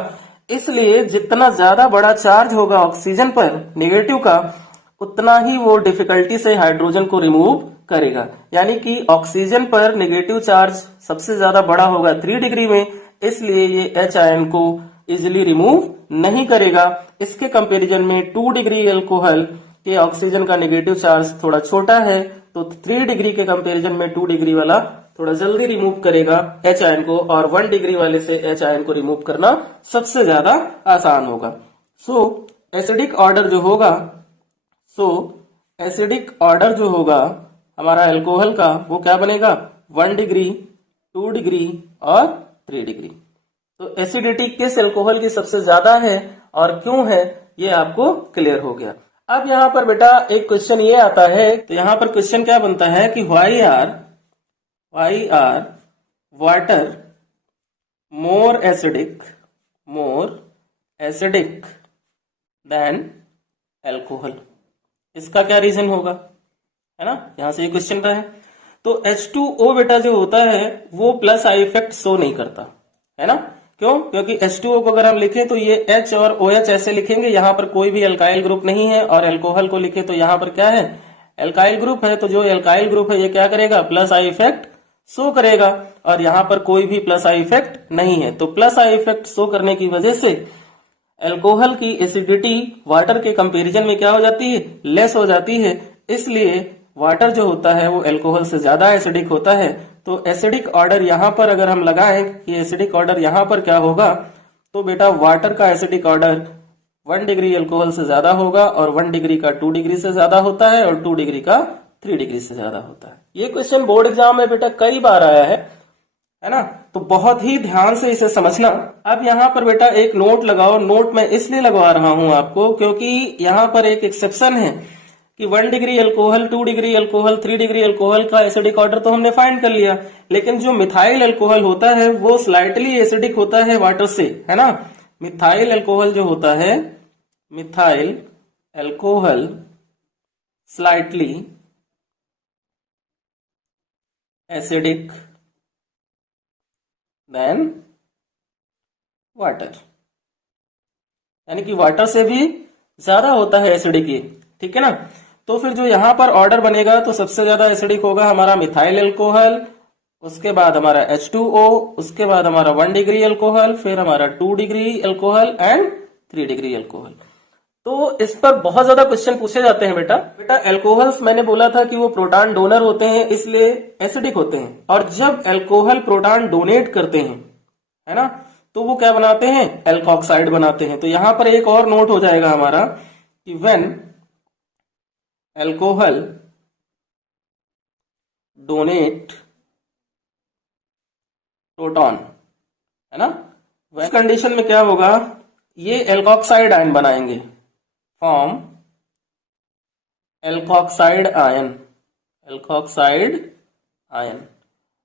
इसलिए जितना ज्यादा बड़ा चार्ज होगा ऑक्सीजन पर नेगेटिव का, उतना ही वो डिफिकल्टी से हाइड्रोजन को रिमूव करेगा। यानी कि ऑक्सीजन पर नेगेटिव चार्ज सबसे ज्यादा बड़ा होगा 3 डिग्री में, इसलिए ये H आयन को इजिली रिमूव नहीं करेगा। इसके कंपैरिजन में 2 डिग्री अल्कोहल के ऑक्सीजन का नेगेटिव चार्ज थोड़ा छोटा है, तो 3 डिग्री के कंपैरिजन में 2 डिग्री वाला थोड़ा जल्दी रिमूव करेगा H आयन को, और 1 डिग्री वाले से H आयन को रिमूव करना सबसे ज्यादा आसान होगा। एसिडिक ऑर्डर जो होगा हमारा अल्कोहल का, वो क्या बनेगा, 1 डिग्री, 2 डिग्री और 3 डिग्री। तो एसिडिटी किस अल्कोहल की सबसे ज्यादा है और क्यों है, ये आपको क्लियर हो गया। अब यहाँ पर बेटा एक क्वेश्चन ये आता है, तो यहाँ पर क्वेश्चन क्या बनता है कि why are water more acidic than alcohol. इसका क्या रीजन होगा, है ना, यहां से ये क्वेश्चन रहा है। तो H2O बेटा जो होता है वो प्लस आई इफेक्ट शो नहीं करता, है ना। क्यों, क्योंकि H2O को अगर हम लिखें तो ये H और OH ऐसे लिखेंगे, यहाँ पर कोई भी अल्काइल ग्रुप नहीं है, और अल्कोहल को लिखे तो यहाँ पर क्या है, अल्काइल ग्रुप है, तो जो अल्काइल ग्रुप है ये क्या करेगा, प्लस आई इफेक्ट शो करेगा, और यहाँ पर कोई भी प्लस आई इफेक्ट नहीं है। तो प्लस आई इफेक्ट शो करने की वजह से अल्कोहल की एसिडिटी वाटर के कंपैरिजन में क्या हो जाती है, लेस हो जाती है। इसलिए वाटर जो होता है वो अल्कोहल से ज्यादा एसिडिक होता है। तो एसिडिक ऑर्डर यहाँ पर अगर हम लगाएं कि एसिडिक ऑर्डर यहाँ पर क्या होगा, तो बेटा वाटर का एसिडिक ऑर्डर 1 डिग्री अल्कोहल से ज्यादा होगा, और 1 डिग्री का 2 डिग्री से ज्यादा होता है, और 2 डिग्री का 3 डिग्री से ज्यादा होता है। ये क्वेश्चन बोर्ड एग्जाम में बेटा कई बार आया है ना, तो बहुत ही ध्यान से इसे समझना। अब यहाँ पर बेटा एक नोट लगाओ, नोट मैं इसलिए लगवा रहा हूं आपको क्योंकि यहाँ पर एक एक्सेप्शन है कि 1 degree alcohol, 2 degree alcohol, 3 degree alcohol का एसिडिक ऑर्डर तो हमने फाइंड कर लिया, लेकिन जो मिथाइल अल्कोहल होता है वो स्लाइटली एसिडिक होता है वाटर से, है ना। मिथाइल अल्कोहल जो होता है, methyl alcohol slightly acidic then water, यानी कि वाटर से भी ज्यादा होता है एसिडिक ये, ठीक है ना। तो फिर जो यहां पर ऑर्डर बनेगा तो सबसे ज्यादा एसिडिक होगा हमारा मिथाइल अल्कोहल, उसके बाद हमारा H2O, उसके बाद हमारा 1 डिग्री अल्कोहल, फिर हमारा 2 degree alcohol and 3 degree alcohol. तो इस पर बहुत ज्यादा क्वेश्चन पूछे जाते हैं बेटा अल्कोहल्स मैंने बोला था कि वो प्रोटॉन डोनर होते हैं, इसलिए एसिडिक होते हैं, और जब अल्कोहल प्रोटॉन डोनेट करते हैं, है ना, तो वो क्या बनाते हैं, एल्कोक्साइड बनाते हैं। तो यहां पर एक और नोट हो जाएगा हमारा कि व्हेन अल्कोहल डोनेट प्रोटॉन, है ना, इस कंडीशन में क्या होगा, ये एल्कोक्साइड आयन बनाएंगे, फॉर्म एल्कोक्साइड आयन।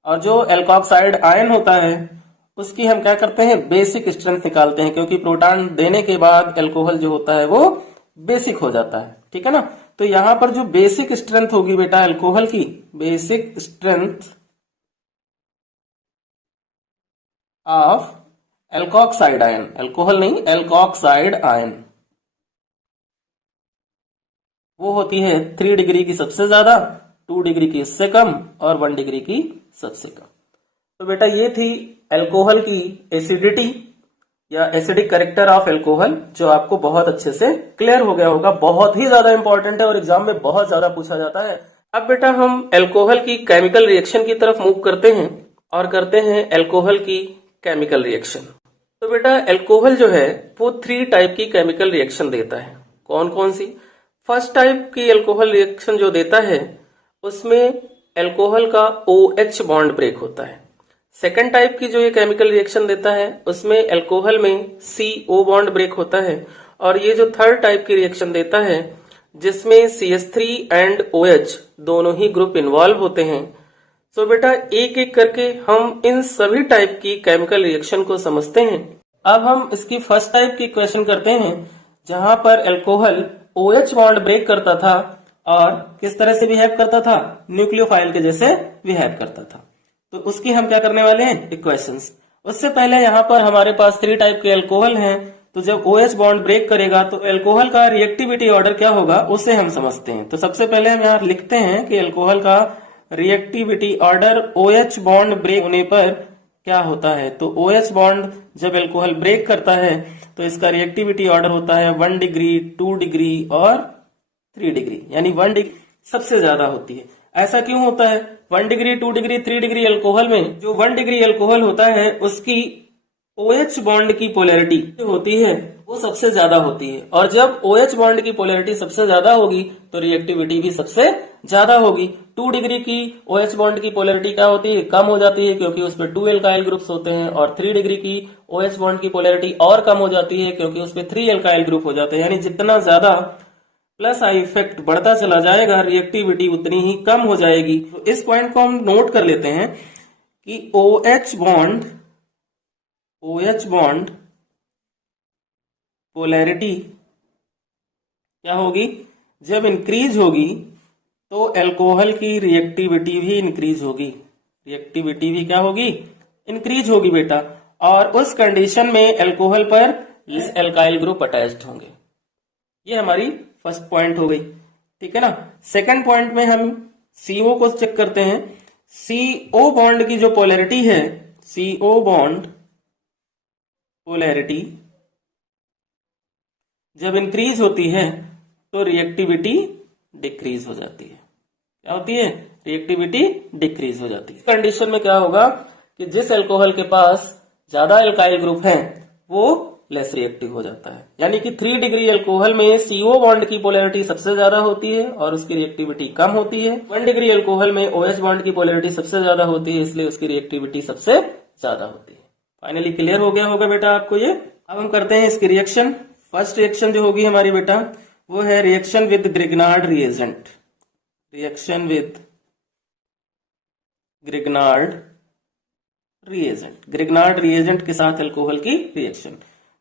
और जो एल्कोक्साइड आयन होता है उसकी हम क्या करते हैं, बेसिक स्ट्रेंथ निकालते हैं, क्योंकि प्रोटॉन देने के बाद अल्कोहल जो होता है वो बेसिक हो जाता है, ठीक है ना। तो यहां पर जो बेसिक स्ट्रेंथ होगी बेटा अल्कोहल की, basic strength of alkoxide ion, alcohol नहीं एल्कोक्साइड आयन, वो होती है 3 डिग्री की सबसे ज्यादा, 2 डिग्री की इससे कम, और 1 डिग्री की सबसे कम। तो बेटा ये थी अल्कोहल की एसिडिटी या एसिडिक कैरेक्टर ऑफ अल्कोहल, जो आपको बहुत अच्छे से क्लियर हो गया होगा। बहुत ही ज्यादा इंपॉर्टेंट है और एग्जाम में बहुत ज्यादा पूछा जाता है। अब बेटा हम अल्कोहल की केमिकल रिएक्शन की तरफ मूव करते हैं और करते हैं अल्कोहल की केमिकल रिएक्शन। तो बेटा अल्कोहल जो है वो 3 टाइप की केमिकल रिएक्शन देता है। कौन कौन सी? फर्स्ट टाइप की अल्कोहल रिएक्शन जो देता है उसमें अल्कोहल का OH बॉन्ड ब्रेक होता है। सेकेंड टाइप की जो ये केमिकल रिएक्शन देता है उसमें अल्कोहल में CO बॉन्ड ब्रेक होता है। और ये जो थर्ड टाइप की रिएक्शन देता है जिसमें CH3 एंड OH दोनों ही ग्रुप इन्वॉल्व होते हैं। सो बेटा एक एक करके हम इन सभी टाइप की केमिकल रिएक्शन को समझते हैं। अब हम इसकी फर्स्ट टाइप की क्वेश्चन करते हैं जहां पर अल्कोहल OH बॉन्ड ब्रेक करता था और किस तरह से बिहेव करता था, न्यूक्लियोफाइल के जैसे बिहेव करता था। तो उसकी हम क्या करने वाले हैं, इक्वेशंस। उससे पहले यहाँ पर हमारे पास 3 टाइप के अल्कोहल हैं, तो जब OH बॉन्ड ब्रेक करेगा तो अल्कोहल का रिएक्टिविटी ऑर्डर क्या होगा उसे हम समझते हैं। तो सबसे पहले हम यहाँ लिखते हैं कि अल्कोहल का reactivity order OH bond break होने पर क्या होता है। तो OH बॉन्ड जब अल्कोहल ब्रेक करता है तो इसका रिएक्टिविटी ऑर्डर होता है 1 डिग्री, 2 डिग्री और 3 डिग्री, यानी 1 डिग्री सबसे ज्यादा होती है। ऐसा क्यों होता है? 1 डिग्री, 2 डिग्री, 3 डिग्री अल्कोहल में जो 1 डिग्री अल्कोहल होता है उसकी OH बॉन्ड की पोलैरिटी होती है वो सबसे ज्यादा होती है, और जब OH बॉन्ड की पोलैरिटी सबसे ज्यादा होगी तो रिएक्टिविटी भी सबसे ज्यादा होगी। 2 डिग्री की OH बॉन्ड की पोलैरिटी क्या होती है, कम हो जाती है क्योंकि उस पर 2 एल्काइल ग्रुप्स होते हैं, और 3 डिग्री की OH बॉन्ड की पोलैरिटी और कम हो जाती है क्योंकि उस पर 3 एल्काइल ग्रुप हो जाते हैं। यानी जितना ज्यादा प्लस आई इफेक्ट बढ़ता चला जाएगा रिएक्टिविटी उतनी ही कम हो जाएगी। तो इस पॉइंट को हम नोट कर लेते हैं कि OH बॉन्ड पोलैरिटी क्या होगी, जब इंक्रीज होगी तो अल्कोहल की रिएक्टिविटी भी इंक्रीज होगी। रिएक्टिविटी भी क्या होगी, इंक्रीज होगी बेटा। और उस कंडीशन में अल्कोहल पर लेस एल्काइल ग्रुप अटैच्ड होंगे। ये हमारी फर्स्ट पॉइंट हो गई, ठीक है ना। सेकंड पॉइंट में हम CO को चेक करते हैं। CO बॉन्ड की जो पोलैरिटी है, CO बॉन्ड पोलैरिटी जब इंक्रीज होती है तो रिएक्टिविटी डिक्रीज हो जाती है। क्या होती है, रिएक्टिविटी डिक्रीज हो जाती है। इस कंडीशन में क्या होगा कि जिस अल्कोहल के पास ज्यादा एल्काइल ग्रुप है वो लेस रिएक्टिव हो जाता है। यानी कि 3 डिग्री अल्कोहल में CO बॉन्ड की पोलैरिटी सबसे ज्यादा होती है और उसकी रिएक्टिविटी कम होती है। 1 डिग्री अल्कोहल में OH बॉन्ड की पोलैरिटी सबसे ज्यादा होती है, इसलिए उसकी रिएक्टिविटी सबसे ज्यादा होती है। फाइनली क्लियर हो गया होगा बेटा आपको ये। अब हम करते हैं इसकी रिएक्शन। फर्स्ट रिएक्शन जो होगी हमारी बेटा वो है reaction with Grignard reagent. Reaction with Grignard reagent के साथ अल्कोहल की रिएक्शन।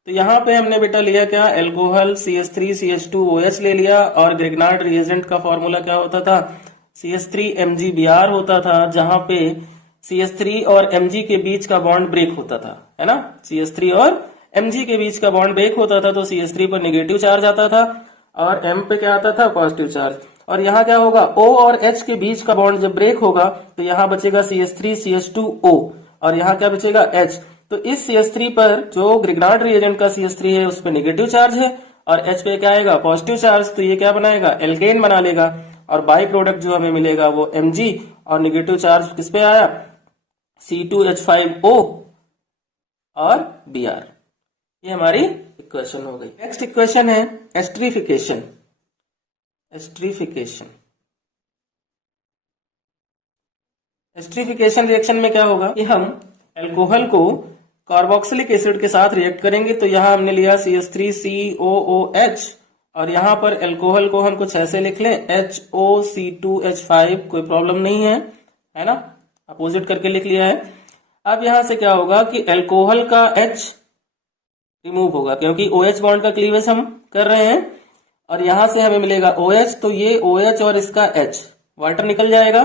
तो यहाँ पे हमने बेटा लिया क्या, अल्कोहल CH3 CH2 OH ले लिया, और ग्रिग्नार्ड रिएजेंट का फॉर्मूला क्या होता था, CH3 MgBr होता था, जहां पे CH3 और Mg के बीच का बॉन्ड ब्रेक होता था, है ना। CH3 और Mg के बीच का बॉन्ड ब्रेक होता था तो CH3 पर नेगेटिव चार्ज आता था और M पे क्या आता था, पॉजिटिव चार्ज। और यहाँ क्या होगा, O और H के बीच का बॉन्ड जब ब्रेक होगा तो यहाँ बचेगा CH3 CH2O, और यहाँ क्या बचेगा, H। तो इस CH3 पर जो ग्रिग्नार्ड रिएजेंट का CH3 है उस पर नेगेटिव चार्ज है और H पे क्या आएगा, पॉजिटिव चार्ज। तो ये क्या बनाएगा, एल्केन बना लेगा, और बाई प्रोडक्ट जो हमें मिलेगा वो Mg, और नेगेटिव चार्ज किस पे आया, C2H5O और Br। ये हमारी इक्वेशन हो गई। नेक्स्ट इक्वेशन है एस्ट्रिफिकेशन। एस्ट्रिफिकेशन रिएक्शन में क्या होगा कि हम अल्कोहल को कार्बोक्सिलिक एसिड के साथ रिएक्ट करेंगे। तो यहाँ हमने लिया CH3COOH, और यहाँ पर अल्कोहल को हम कुछ ऐसे लिख लें HOC2H5, कोई प्रॉब्लम नहीं है ना, अपोजिट करके लिख लिया है। अब यहाँ से क्या होगा कि अल्कोहल का H रिमूव होगा क्योंकि OH बॉन्ड का क्लीवेज हम कर रहे हैं, और यहां से हमें मिलेगा OH। तो ये OH और इसका H वाटर निकल जाएगा,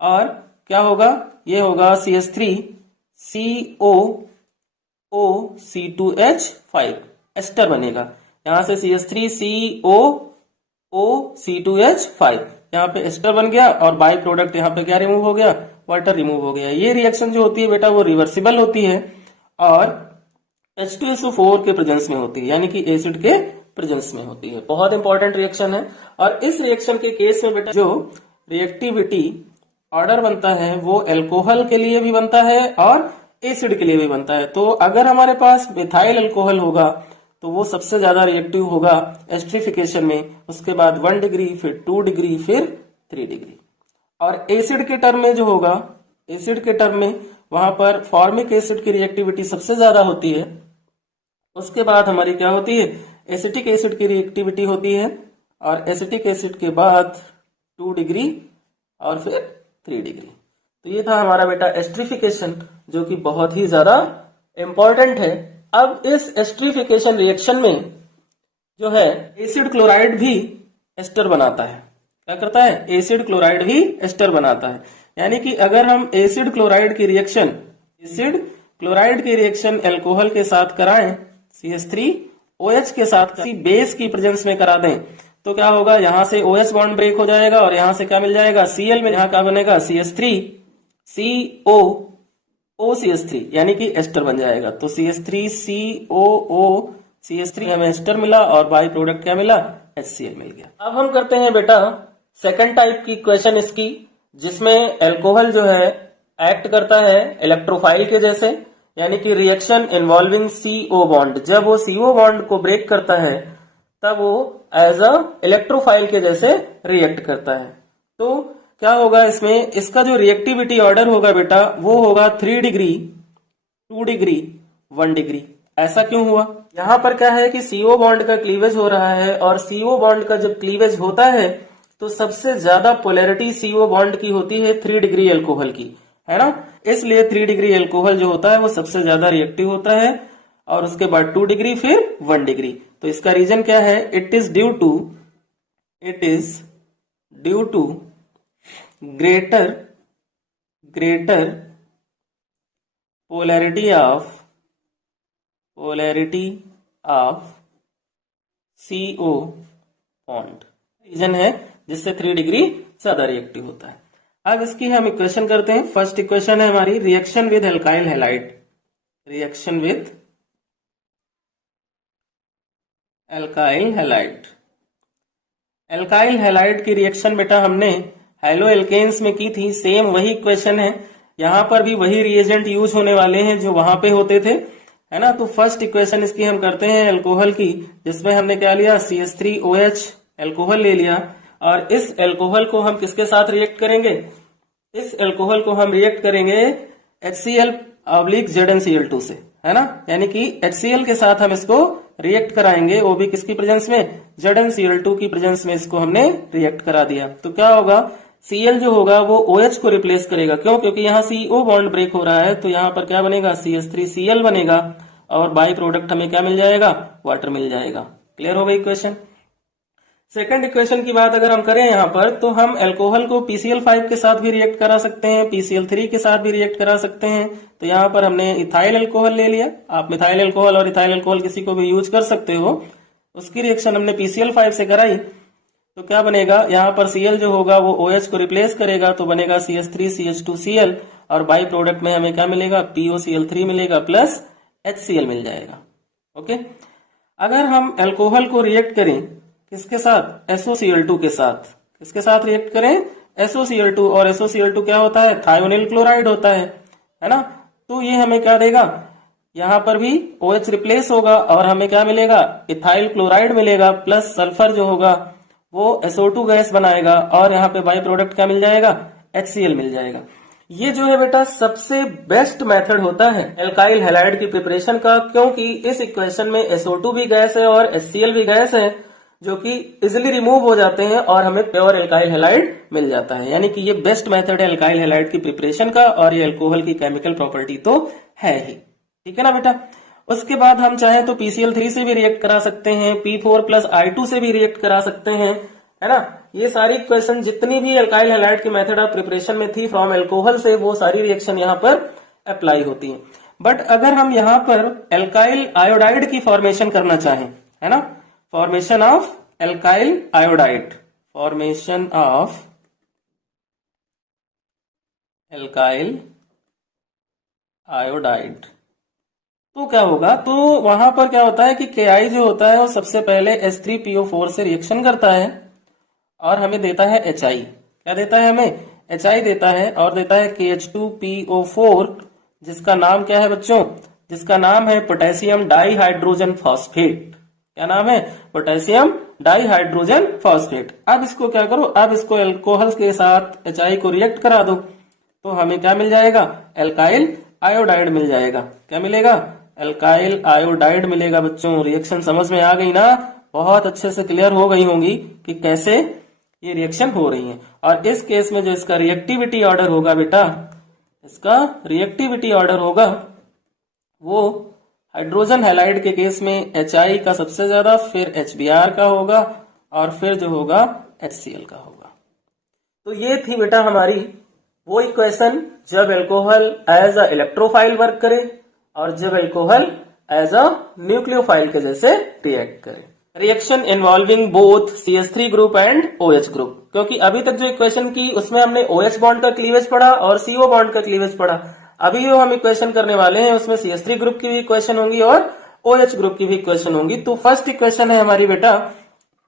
और क्या होगा, ये होगा CH3COOC2H5 एस्टर बनेगा। यहां से CH3COOC2H5 यहाँ पे एस्टर बन गया, और बाई प्रोडक्ट यहाँ पे क्या रिमूव हो गया, वाटर रिमूव हो गया। ये रिएक्शन जो होती है बेटा वो रिवर्सिबल होती है और H2SO4 के प्रेजेंस में होती है, यानी कि एसिड के प्रेजेंस में होती है। बहुत इंपॉर्टेंट रिएक्शन है। और इस रिएक्शन के केस में बेटा जो रिएक्टिविटी ऑर्डर बनता है वो अल्कोहल के लिए भी बनता है और एसिड के लिए भी बनता है। तो अगर हमारे पास मिथाइल अल्कोहल होगा तो वो सबसे ज्यादा रिएक्टिव होगा एस्ट्रिफिकेशन में, उसके बाद 1 डिग्री, फिर 2 डिग्री, फिर 3 डिग्री। और एसिड के टर्म में जो होगा, एसिड के टर्म में वहां पर फॉर्मिक एसिड की रिएक्टिविटी सबसे ज्यादा होती है, उसके बाद हमारी क्या होती है, एसिटिक एसिड की रिएक्टिविटी होती है, और एसिटिक एसिड के बाद 2 डिग्री और फिर 3 डिग्री। तो ये था हमारा बेटा एस्ट्रिफिकेशन, जो कि बहुत ही ज्यादा इंपॉर्टेंट है। अब इस एस्ट्रिफिकेशन रिएक्शन में जो है एसिड क्लोराइड भी एस्टर बनाता है। क्या करता है, एसिड क्लोराइड भी एस्टर बनाता है। यानी कि अगर हम एसिड क्लोराइड की रिएक्शन एल्कोहल के साथ कराएं, CH3OH के साथ किसी बेस की प्रेजेंस में करा दें, तो क्या होगा, यहां से OH बॉन्ड ब्रेक हो जाएगा और यहां से क्या मिल जाएगा, Cl में, यहां क्या बनेगा, CH3COOCH3, यानी कि एस्टर बन जाएगा। तो CH3COOCH3 हमें एस्टर मिला और बाई प्रोडक्ट क्या मिला, HCl मिल गया। अब हम करते हैं बेटा सेकंड टाइप की इक्वेशन इसकी, जिसमें एल्कोहल जो है एक्ट करता है इलेक्ट्रोफाइल के जैसे, यानी कि रिएक्शन इन्वॉल्विंग CO बॉन्ड। जब वो CO बॉन्ड को ब्रेक करता है तब वो एज अ इलेक्ट्रोफाइल के जैसे रिएक्ट करता है। तो क्या होगा इसमें, इसका जो रिएक्टिविटी ऑर्डर होगा बेटा वो होगा 3 डिग्री, 2 डिग्री, 1 डिग्री। ऐसा क्यों हुआ, यहाँ पर क्या है कि CO बॉन्ड का क्लीवेज हो रहा है, और CO बॉन्ड का जब क्लीवेज होता है तो सबसे ज्यादा पोलैरिटी CO बॉन्ड की होती है 3 डिग्री एल्कोहल की, है ना। इसलिए 3 डिग्री एल्कोहल जो होता है वो सबसे ज्यादा रिएक्टिव होता है, और उसके बाद 2 डिग्री, फिर 1 डिग्री। तो इसका रीजन क्या है, it is due to greater polarity of CO bond, reason है जिससे 3 डिग्री ज्यादा रिएक्टिव होता है। अब इसकी हम इक्वेशन करते हैं। फर्स्ट इक्वेशन है हमारी reaction with alkyl halide, reaction with alkyl halide. Alkyl halide की रिएक्शन बेटा हमने हैलो एल्केन्स में की थी, सेम वही इक्वेशन है, यहां पर भी वही रिएजेंट यूज होने वाले हैं जो वहां पे होते थे, है ना। तो फर्स्ट इक्वेशन इसकी हम करते हैं एल्कोहल की, जिसमें हमने क्या लिया, CH3OH एल्कोहल ले लिया, और इस एल्कोहल को हम किसके साथ रिएक्ट करेंगे, इस एल्कोहल को हम रिएक्ट करेंगे HCl/ZnCl2 से, है ना। यानी कि HCl के साथ हम इसको रिएक्ट कराएंगे, वो भी किसकी प्रेजेंस में, ZnCl2 की प्रेजेंस में इसको हमने रिएक्ट करा दिया। तो क्या होगा, Cl जो होगा वो OH को रिप्लेस करेगा, क्यों, क्योंकि यहाँ CO बॉन्ड ब्रेक हो रहा है, तो यहाँ पर क्या बनेगा, CH3Cl बनेगा, और बाई प्रोडक्ट हमें क्या मिल जाएगा, वाटर मिल जाएगा। क्लियर हो गई इक्वेशन। सेकंड इक्वेशन की बात अगर हम करें यहाँ पर, तो हम एल्कोहल को PCl5 के साथ भी रिएक्ट करा सकते हैं, PCl3 के साथ भी रिएक्ट करा सकते हैं। तो यहाँ पर हमने इथाइल एल्कोहल ले लिया, आप मिथाइल एल्कोहल और इथाइल एल्कोहल किसी को भी यूज कर सकते हो, उसकी रिएक्शन हमने PCl5 से कराई, तो क्या बनेगा, यहाँ पर Cl जो होगा वो OH को रिप्लेस करेगा, तो बनेगा CH3CH2Cl, और बाई प्रोडक्ट में हमें क्या मिलेगा, POCl3 मिलेगा प्लस HCl मिल जाएगा। ओके, अगर हम एल्कोहल को रिएक्ट करें किसके साथ, SOCl2 के साथ, किसके साथ रिएक्ट करें, SOCl2, और SOCl2 क्या होता है, थायोनिल क्लोराइड होता है ना। तो ये हमें क्या देगा, यहाँ पर भी OH रिप्लेस होगा, और हमें क्या मिलेगा, इथाइल क्लोराइड मिलेगा, प्लस सल्फर जो होगा वो SO2 गैस बनाएगा, और यहाँ पे बाई प्रोडक्ट क्या मिल जाएगा, HCl मिल जाएगा। ये जो है बेटा सबसे बेस्ट मेथड होता है एल्काइल हैलाइड की प्रिपरेशन का, क्योंकि इस इक्वेशन में SO2 भी गैस है और HCl भी गैस है, जो कि इजिली रिमूव हो जाते हैं और हमें प्योर एल्काइल हैलाइड मिल जाता है। यानी कि ये बेस्ट मेथड है एल्काइल हैलाइड की प्रिपरेशन का, और ये अल्कोहल की केमिकल प्रॉपर्टी तो है ही, ठीक है ना बेटा। उसके बाद हम चाहे तो PCl3 से भी रिएक्ट करा सकते हैं, P4+I2 से भी रिएक्ट करा सकते हैं, है ना। ये सारी इक्वेशन जितनी भी एल्काइल हैलाइड की मेथड ऑफ प्रिपरेशन में थी फ्रॉम एल्कोहल से, वो सारी रिएक्शन यहाँ पर अप्लाई होती है। बट अगर हम यहाँ पर एल्काइल आयोडाइड की फॉर्मेशन करना चाहें, है ना, formation of alkyl iodide, formation of alkyl iodide, तो क्या होगा, तो वहां पर क्या होता है कि Ki जो होता है वो सबसे पहले H3PO4 से रिएक्शन करता है और हमें देता है Hi। क्या देता है हमें, Hi देता है, और देता है KH2PO4, जिसका नाम क्या है बच्चों, जिसका नाम है पोटेशियम डाइहाइड्रोजन फॉस्फेट। क्या नाम है? Potassium dihydrogen phosphate. अब इसको क्या करो, अब इसको एल्कोहल के साथ HI को रिएक्ट करा दो तो हमें क्या मिल जाएगा? एल्काइल आयोडाइड मिल जाएगा। क्या मिलेगा? एल्काइल आयोडाइड मिलेगा। बच्चों रिएक्शन समझ में आ गई ना? बहुत अच्छे से क्लियर हो गई होंगी कि कैसे ये रिएक्शन हो रही है। और इस केस में जो इसका रिएक्टिविटी ऑर्डर होगा बेटा, इसका रिएक्टिविटी ऑर्डर होगा वो हाइड्रोजन हैलाइड के केस में HI का सबसे ज्यादा, फिर HBr का होगा और फिर जो होगा HCl का होगा। तो ये थी बेटा हमारी वो इक्वेशन जब alcohol as a electrophile work करे और जब एल्कोहल एज अ न्यूक्लियोफाइल के जैसे रिएक्ट करे। Reaction involving both CH3 group and OH group, क्योंकि अभी तक जो इक्वेशन की उसमें हमने OH बॉन्ड का क्लीवेज पढ़ा और CO बॉन्ड का क्लीवेज पढ़ा। अभी जो हम इक्वेशन करने वाले हैं उसमें CH3 ग्रुप की भी इक्वेशन होंगी और OH ग्रुप की भी इक्वेशन होंगी। तो फर्स्ट इक्वेशन है हमारी बेटा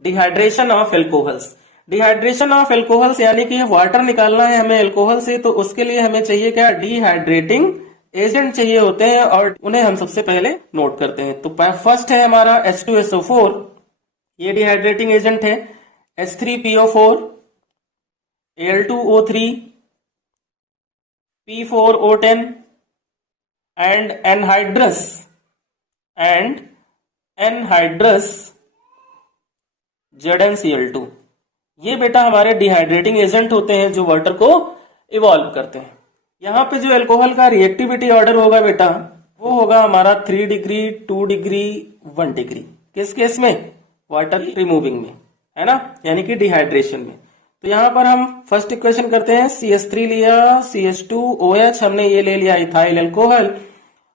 dehydration of alcohols. Dehydration of alcohols यानी कि वाटर निकालना है हमें एल्कोहल से, तो उसके लिए हमें चाहिए क्या? डिहाइड्रेटिंग एजेंट चाहिए होते हैं और उन्हें हम सबसे पहले नोट करते हैं। तो फर्स्ट है हमारा H2SO4, ये डिहाइड्रेटिंग एजेंट है। H3PO4, Al2O3, P4O10 and anhydrous ZnCl2। ये बेटा हमारे डिहाइड्रेटिंग एजेंट होते हैं जो वाटर को इवॉल्व करते हैं। यहाँ पे जो एल्कोहल का रिएक्टिविटी ऑर्डर होगा बेटा वो होगा हमारा 3 डिग्री, 2 डिग्री, 1 डिग्री। किस केस में? वाटर रिमूविंग में, है ना, यानी कि डिहाइड्रेशन में। तो यहाँ पर हम फर्स्ट इक्वेशन करते हैं। CH3 लिया, CH2OH, हमने ये ले लिया इथाइल एल्कोहल,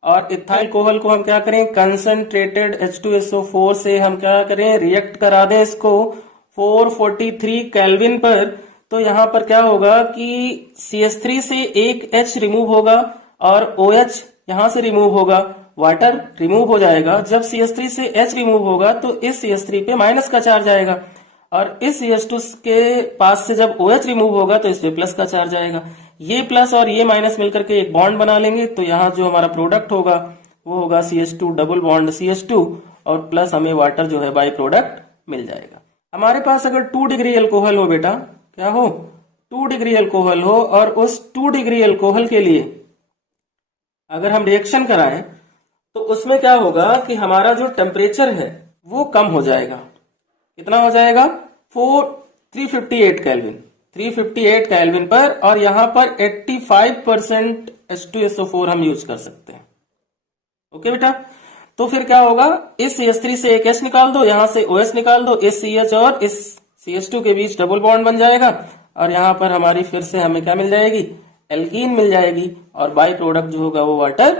और इथाइल एल्कोहल को हम क्या करें? कंसंट्रेटेड H2SO4 से हम क्या करें? रिएक्ट करा दें इसको 443 केल्विन पर। तो यहाँ पर क्या होगा कि CH3 से एक H रिमूव होगा और OH यहां से रिमूव होगा, वाटर रिमूव हो जाएगा। जब CH3 से H रिमूव होगा तो इस CH3 पे माइनस का चार्ज आएगा और इस CH2 के पास से जब OH रिमूव होगा तो इस पे प्लस का चार्ज आएगा। ये प्लस और ये माइनस मिलकर के एक बॉन्ड बना लेंगे, तो यहाँ जो हमारा प्रोडक्ट होगा वो होगा CH2 डबल बॉन्ड CH2 और प्लस हमें वाटर जो है बाई प्रोडक्ट मिल जाएगा। हमारे पास अगर 2 डिग्री एल्कोहल हो बेटा, क्या हो? 2 डिग्री एल्कोहल हो और उस 2 डिग्री एल्कोहल के लिए अगर हम रिएक्शन कराएं तो उसमें क्या होगा कि हमारा जो टेम्परेचर है वो कम हो जाएगा। कितना हो जाएगा? 358 केल्विन, 358 केल्विन पर, और यहां पर 85% H2SO4 हम यूज कर सकते हैं। ओके बेटा, तो फिर क्या होगा? इस CH3 से एक H निकाल दो, यहां से OH निकाल दो, इस CH और इस CH2 के बीच डबल बॉन्ड बन जाएगा और यहां पर हमारी फिर से हमें क्या मिल जाएगी? एल्कीन मिल जाएगी और बाई प्रोडक्ट जो होगा वो वाटर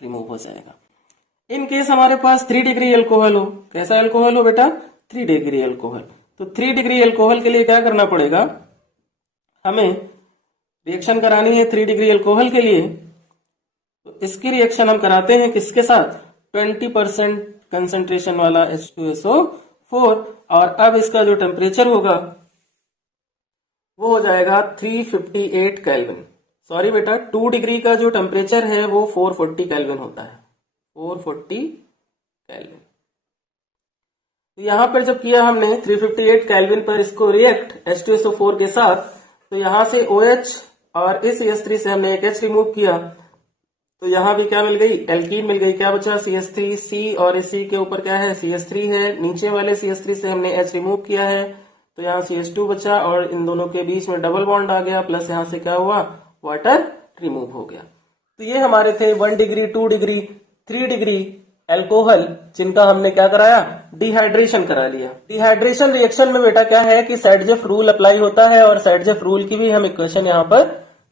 रिमूव हो जाएगा। इन केस हमारे पास 3 डिग्री एल्कोहल हो, कैसा एल्कोहल हो बेटा? 3 डिग्री एल्कोहल। तो 3 डिग्री एल्कोहल के लिए क्या करना पड़ेगा? हमें रिएक्शन करानी है 3 डिग्री एल्कोहल के लिए। तो इसकी रिएक्शन हम कराते हैं किसके साथ? 20% कंसंट्रेशन वाला H2SO4, और अब इसका जो टेम्परेचर होगा वो हो जाएगा 358 केल्विन। सॉरी बेटा, 2 डिग्री का जो टेम्परेचर है वो 440 केल्विन होता है, 440 केल्विन। तो यहां पर जब किया हमने 358 केल्विन पर इसको रिएक्ट H2SO4 के साथ, तो यहां से OH और इस CH3 से हमने एक H रिमूव किया, तो यहां भी क्या मिल गई? एल्कीन मिल गई। क्या बचा? CH3C, और इस C के ऊपर क्या है? CH3 है। नीचे वाले CH3 से हमने H रिमूव किया है, तो यहाँ CH2 बचा और इन दोनों के बीच में डबल बॉन्ड आ गया, प्लस यहाँ से क्या हुआ? वाटर रिमूव हो गया। तो ये हमारे थे 1 डिग्री, 2 डिग्री, 3 डिग्री एल्कोहल, जिनका हमने क्या कराया? डिहाइड्रेशन करा लिया। डिहाइड्रेशन रिएक्शन में बेटा क्या है कि सैडजेफ रूल अप्लाई होता है, और सैडजेफ रूल की भी हम इक्वेशन यहाँ पर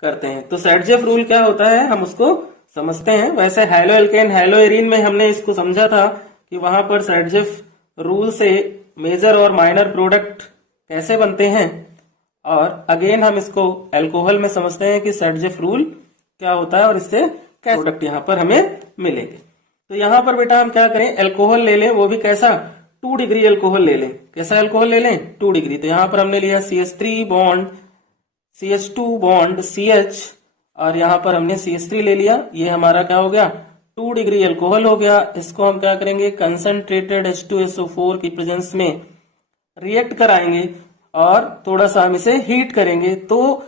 करते हैं। तो सैडजेफ रूल क्या होता है हम उसको समझते हैं। वैसे हैलो एल्केन हैलो एरीन में हमने इसको समझा था कि वहां पर सैडजेफ रूल से मेजर और माइनर प्रोडक्ट कैसे बनते हैं, और अगेन हम इसको एल्कोहल में समझते हैं कि सैडजेफ रूल क्या होता है और इससे क्या प्रोडक्ट यहाँ पर हमें मिलेंगे। तो यहाँ पर बेटा हम क्या करें? एल्कोहल ले लें, वो भी कैसा? 2 डिग्री एल्कोहल ले लें। कैसा एल्कोहल ले लें? 2 डिग्री। तो यहाँ पर हमने लिया CH3 bond CH2 bond CH, और यहाँ पर हमने CH3 ले लिया। ये हमारा क्या हो गया? 2 डिग्री अल्कोहल हो गया। इसको हम क्या करेंगे, कंसंट्रेटेड H2SO4 की प्रेजेंस में रिएक्ट कराएंगे और थोड़ा सा हम इसे हीट करेंगे। तो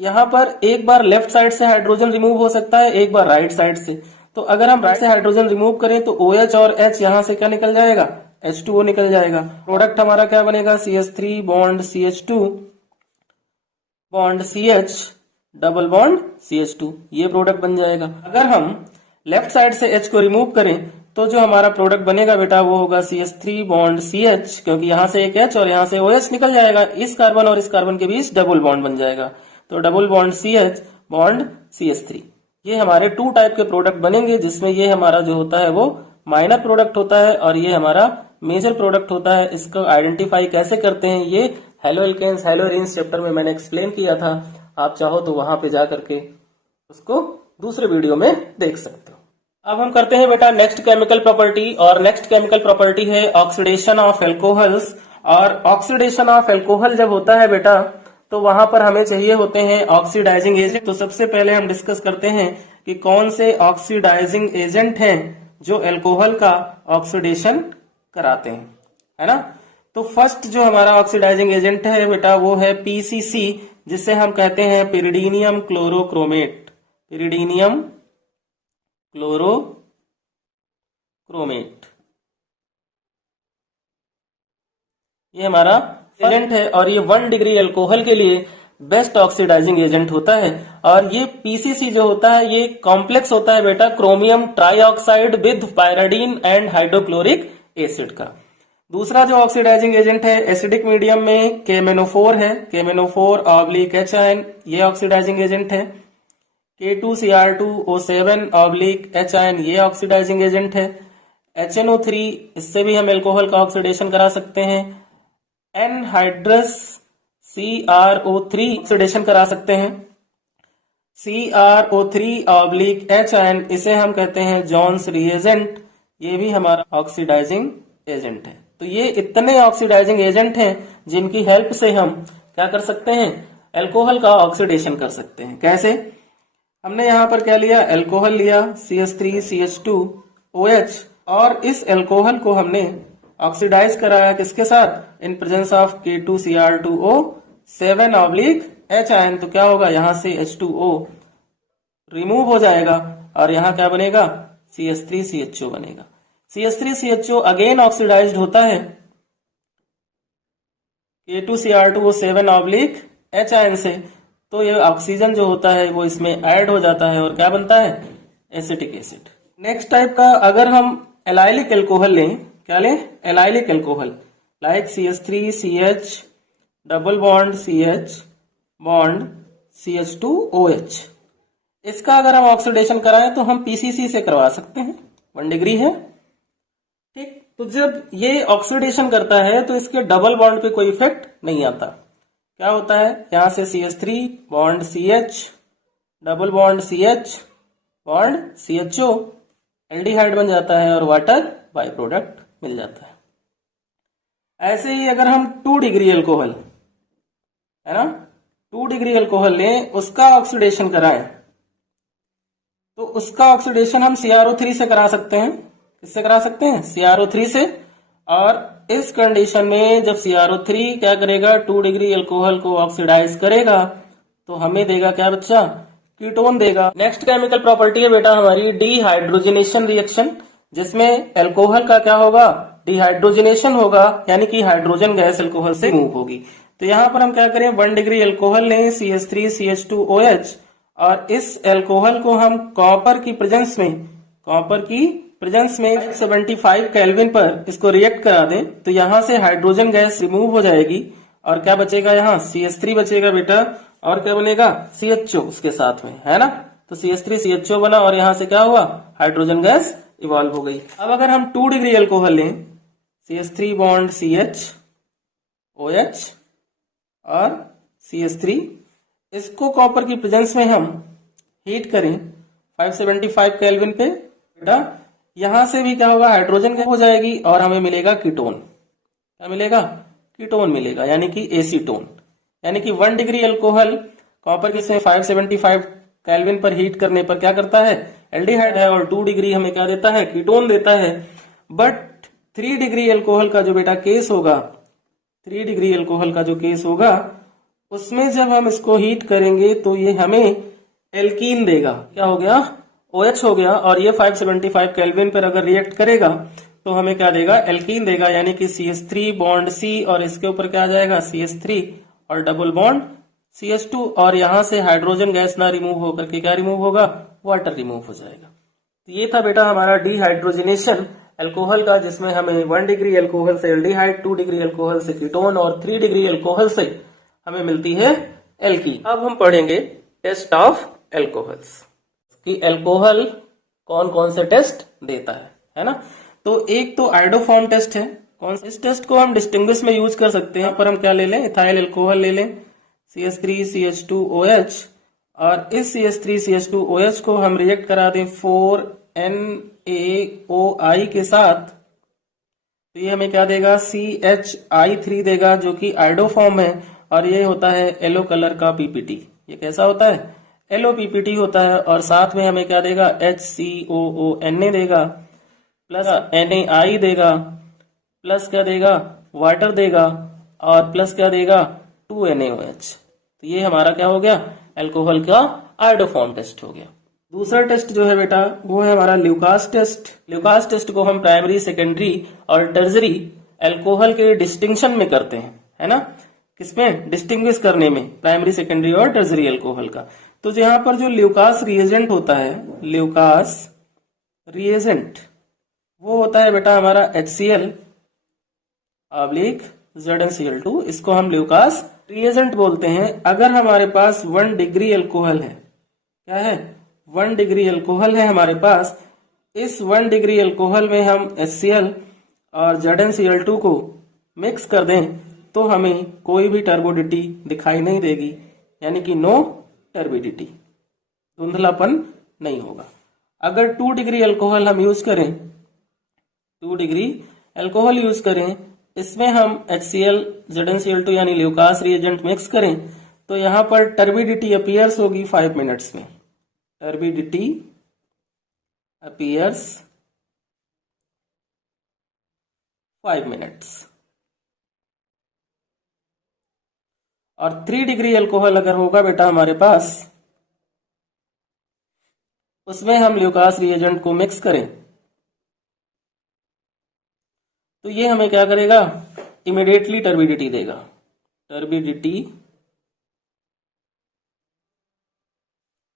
यहाँ पर एक बार लेफ्ट साइड से हाइड्रोजन रिमूव हो सकता है, एक बार राइट साइड से। तो अगर हम राइट से हाइड्रोजन रिमूव करें तो OH और H यहाँ से क्या निकल जाएगा, H2O निकल जाएगा। प्रोडक्ट हमारा क्या बनेगा, CH3 bond CH2 bond CH double bond CH2, ये प्रोडक्ट बन जाएगा। अगर हम लेफ्ट साइड से H को रिमूव करें तो जो हमारा प्रोडक्ट बनेगा बेटा वो होगा CH3 बॉन्ड CH, क्योंकि यहाँ से एक H और यहाँ से OH निकल जाएगा। इस कार्बन और इस कार्बन के बीच डबल बॉन्ड बन जाएगा, तो double bond CH bond CH3। ये हमारे 2 टाइप के प्रोडक्ट बनेंगे, जिसमें ये हमारा जो होता है वो माइनर प्रोडक्ट होता है और ये हमारा मेजर प्रोडक्ट होता है। इसको आइडेंटिफाई कैसे करते हैं ये halo alkanes halo arenes chapter में मैंने एक्सप्लेन किया था। आप चाहो तो वहां पे जा करके उसको दूसरे वीडियो में देख सकते हो। अब हम करते हैं बेटा नेक्स्ट केमिकल प्रॉपर्टी, और नेक्स्ट केमिकल प्रॉपर्टी है ऑक्सीडेशन ऑफ एल्कोहल्स। और ऑक्सीडेशन ऑफ एल्कोहल जब होता है बेटा तो वहां पर हमें चाहिए होते हैं ऑक्सीडाइजिंग एजेंट। तो सबसे पहले हम डिस्कस करते हैं कि कौन से ऑक्सीडाइजिंग एजेंट हैं जो एल्कोहल का ऑक्सीडेशन कराते हैं, है ना। तो फर्स्ट जो हमारा ऑक्सीडाइजिंग एजेंट है बेटा वो है PCC, जिसे हम कहते हैं पिरिडीनियम क्लोरोक्रोमेट। पिरिडीनियम क्लोरोक्रोमेट ये हमारा एजेंट है और ये 1 डिग्री अल्कोहल के लिए बेस्ट ऑक्सीडाइजिंग एजेंट होता है। और ये PCC जो होता है ये कॉम्प्लेक्स होता है बेटा chromium trioxide with pyridine and hydrochloric acid का। दूसरा जो ऑक्सीडाइजिंग एजेंट है एसिडिक मीडियम में KMnO4 है, KMnO4/H, ये ऑक्सीडाइजिंग एजेंट है। K2Cr2O7/H, ये ऑक्सीडाइजिंग एजेंट है। HNO3, इससे भी हम एल्कोहल का ऑक्सीडेशन करा सकते हैं। एनहाइड्रस CrO3 ऑक्सीडेशन करा सकते हैं। CrO3/H, इसे हम कहते हैं जॉन्स रिएजेंट, ये भी हमारा ऑक्सीडाइजिंग एजेंट है। तो ये इतने ऑक्सीडाइजिंग एजेंट हैं जिनकी हेल्प से हम क्या कर सकते हैं, एल्कोहल का ऑक्सीडेशन कर सकते हैं। कैसे, हमने यहाँ पर क्या लिया, एल्कोहल लिया CH3CH2OH, और इस एल्कोहल को हमने ऑक्सीडाइज कराया किसके साथ, इन प्रेजेंस ऑफ K2Cr2O7/H। तो क्या होगा, यहाँ से H2O रिमूव हो जाएगा और यहाँ क्या बनेगा, CH3CHO बनेगा। CH3CHO अगेन ऑक्सीडाइज्ड होता है K2Cr2O7/H से, तो ये ऑक्सीजन जो होता है वो इसमें ऐड हो जाता है और क्या बनता है, एसिटिक एसिड। नेक्स्ट टाइप का अगर हम एलाइलिक एल्कोहल लें, क्या लें, allylic alcohol, like CH3CH double bond CH bond CH2OH, इसका अगर हम ऑक्सीडेशन कराएं तो हम PCC से करवा सकते हैं, 1 डिग्री है, ठीक। तो जब ये ऑक्सीडेशन करता है तो इसके डबल बॉन्ड पे कोई इफेक्ट नहीं आता। क्या होता है, यहां से CH3 bond CH double bond CH bond CHO aldehyde बन जाता है और वाटर बाई प्रोडक्ट मिल जाता है। ऐसे ही अगर हम 2 डिग्री अल्कोहल है ना, 2 डिग्री अल्कोहल लें, उसका ऑक्सीडेशन कराएं तो उसका ऑक्सीडेशन हम CrO3 से करा सकते हैं। किससे करा सकते हैं, CrO3 से। और इस कंडीशन में जब CrO3 क्या करेगा, 2 डिग्री अल्कोहल को ऑक्सीडाइज करेगा तो हमें देगा क्या बच्चा, कीटोन देगा। नेक्स्ट केमिकल प्रॉपर्टी है बेटा हमारी डिहाइड्रोजनेशन रिएक्शन, जिसमें अल्कोहल का क्या होगा, डिहाइड्रोजनेशन होगा, यानी कि हाइड्रोजन गैस अल्कोहल से मूव होगी। तो यहाँ पर हम क्या करें, 1 डिग्री अल्कोहल लें CH3CH2OH, और इस अल्कोहल को हम कॉपर की प्रेजेंस में 75 केल्विन पर इसको रिएक्ट करा दें तो यहाँ से हाइड्रोजन गैस रिमूव हो जाएगी और क्या बचेगा, यहाँ CH3 बचेगा बेटा, और क्या बनेगा, CHO उसके साथ में, है ना। तो CH3CHO बना और यहाँ से क्या हुआ, हाइड्रोजन गैस इवॉल्व हो गई। अब अगर हम 2 डिग्री अल्कोहल लें CH3 बॉन्ड CHOH और CH3, इसको कॉपर की प्रेजेंस में हम हीट करें 575 केल्विन पे बेटा, यहां से भी क्या होगा, हाइड्रोजन गैस हो जाएगी और हमें मिलेगा कीटोन। क्या मिलेगा, कीटोन मिलेगा, यानी कि एसीटोन। यानी कि 1 डिग्री अल्कोहल कॉपर की से 575 केल्विन पर हीट करने पर क्या करता है, एल्डिहाइड है और 2 डिग्री हमें क्या देता है, कीटोन देता है। बट 3 डिग्री अल्कोहल का जो बेटा केस होगा, 3 डिग्री अल्कोहल का जो केस होगा, उसमें जब हम इसको हीट करेंगे तो ये हमें एल्कीन देगा। क्या हो गया, OH हो गया। और ये 575 केल्विन पर अगर रिएक्ट करेगा तो हमें क्या देगा, एल्कीन देगा, यानी कि CH3 बॉन्ड C और इसके ऊपर क्या आ जाएगा, CH3 और डबल बॉन्ड CH2, और यहां से हाइड्रोजन गैस ना रिमूव होकर के क्या रिमूव होगा, वाटर रिमूव हो जाएगा। तो ये था बेटा हमारा डिहाइड्रोजनेशन अल्कोहल का, जिसमें हमें 1 डिग्री अल्कोहल से एल्डिहाइड, 2 डिग्री अल्कोहल से कीटोन और 3 डिग्री अल्कोहल से हमें मिलती है एल्कीन। अब हम पढ़ेंगे टेस्ट ऑफ अल्कोहल्स कि अल्कोहल कौन कौन से टेस्ट देता है ना। तो एक तो आयोडोफॉर्म टेस्ट है। कौन सा, इस टेस्ट को हम डिस्टिंग्विश में यूज कर सकते हैं। पर हम क्या ले लें, इथाइल अल्कोहल ले लें, CH3CH2OH, और इस CH3CH2OH को हम रिएक्ट करा दें 4NaOI के साथ, तो ये हमें क्या देगा, CHI3 देगा, जो कि आयोडोफॉर्म है और ये होता है येलो कलर का PPT। ये कैसा होता है, येलो PPT होता है। और साथ में हमें क्या देगा, HCOONA देगा, प्लस NaI देगा, प्लस क्या देगा, वाटर देगा, और प्लस क्या देगा, 2NaOH। तो ये हमारा क्या हो गया, अल्कोहल का आयोडोफॉर्म टेस्ट हो गया। दूसरा टेस्ट जो है बेटा वो है हमारा ल्यूकास टेस्ट। ल्यूकास टेस्ट को हम प्राइमरी, सेकेंडरी और टर्जरी अल्कोहल के डिस्टिंक्शन में करते हैं, है ना। किसमें, डिस्टिंग्विश करने में, प्राइमरी, सेकेंडरी और टर्जरी अल्कोहल का। तो यहाँ पर जो ल्यूकास रिएजेंट होता है, ल्यूकास रिएजेंट, वो होता है बेटा हमारा HCl/ZnCl2। इसको हम ल्यूकास रिएजेंट बोलते हैं। अगर हमारे पास 1 डिग्री अल्कोहल है, क्या है, 1 डिग्री अल्कोहल है हमारे पास, इस 1 डिग्री अल्कोहल में हम HCl और ZnCl2 को मिक्स कर दें तो हमें कोई भी टर्बोडिटी दिखाई नहीं देगी, यानी कि नो टर्बिडिटी, धुंधलापन नहीं होगा। अगर 2 डिग्री अल्कोहल हम यूज करें, 2 डिग्री अल्कोहल यूज करें, इसमें हम HCl ZnCl2 यानी ल्यूकास रिएजेंट मिक्स करें, तो यहां पर टर्बिडिटी अपीयर्स होगी 5 मिनट्स में। Turbidity appears 5 minutes. और 3 डिग्री अल्कोहल अगर होगा बेटा हमारे पास, उसमें हम ल्यूकास रिएजेंट को मिक्स करें, तो ये हमें क्या करेगा, इमीडिएटली टर्बिडिटी देगा। Turbidity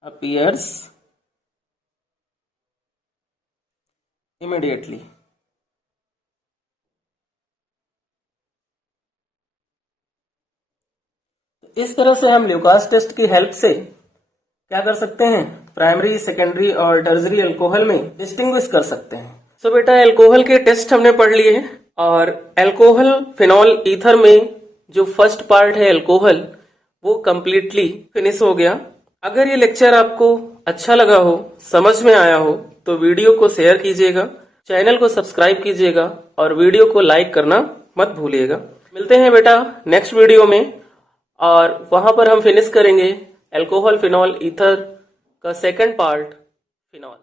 appears immediately. इस तरह से हम ल्यूकास टेस्ट की हेल्प से क्या कर सकते हैं, प्राइमरी, सेकेंडरी और टर्जरी अल्कोहल में डिस्टिंग्विश कर सकते हैं। सो बेटा अल्कोहल के टेस्ट हमने पढ़ लिए हैं, और अल्कोहल फिनॉल ईथर में जो फर्स्ट पार्ट है अल्कोहल, वो कंप्लीटली फिनिश हो गया। अगर ये लेक्चर आपको अच्छा लगा हो, समझ में आया हो, तो वीडियो को शेयर कीजिएगा, चैनल को सब्सक्राइब कीजिएगा और वीडियो को लाइक करना मत भूलिएगा। मिलते हैं बेटा नेक्स्ट वीडियो में, और वहां पर हम फिनिश करेंगे अल्कोहल फिनॉल ईथर का सेकंड पार्ट, फिनॉल।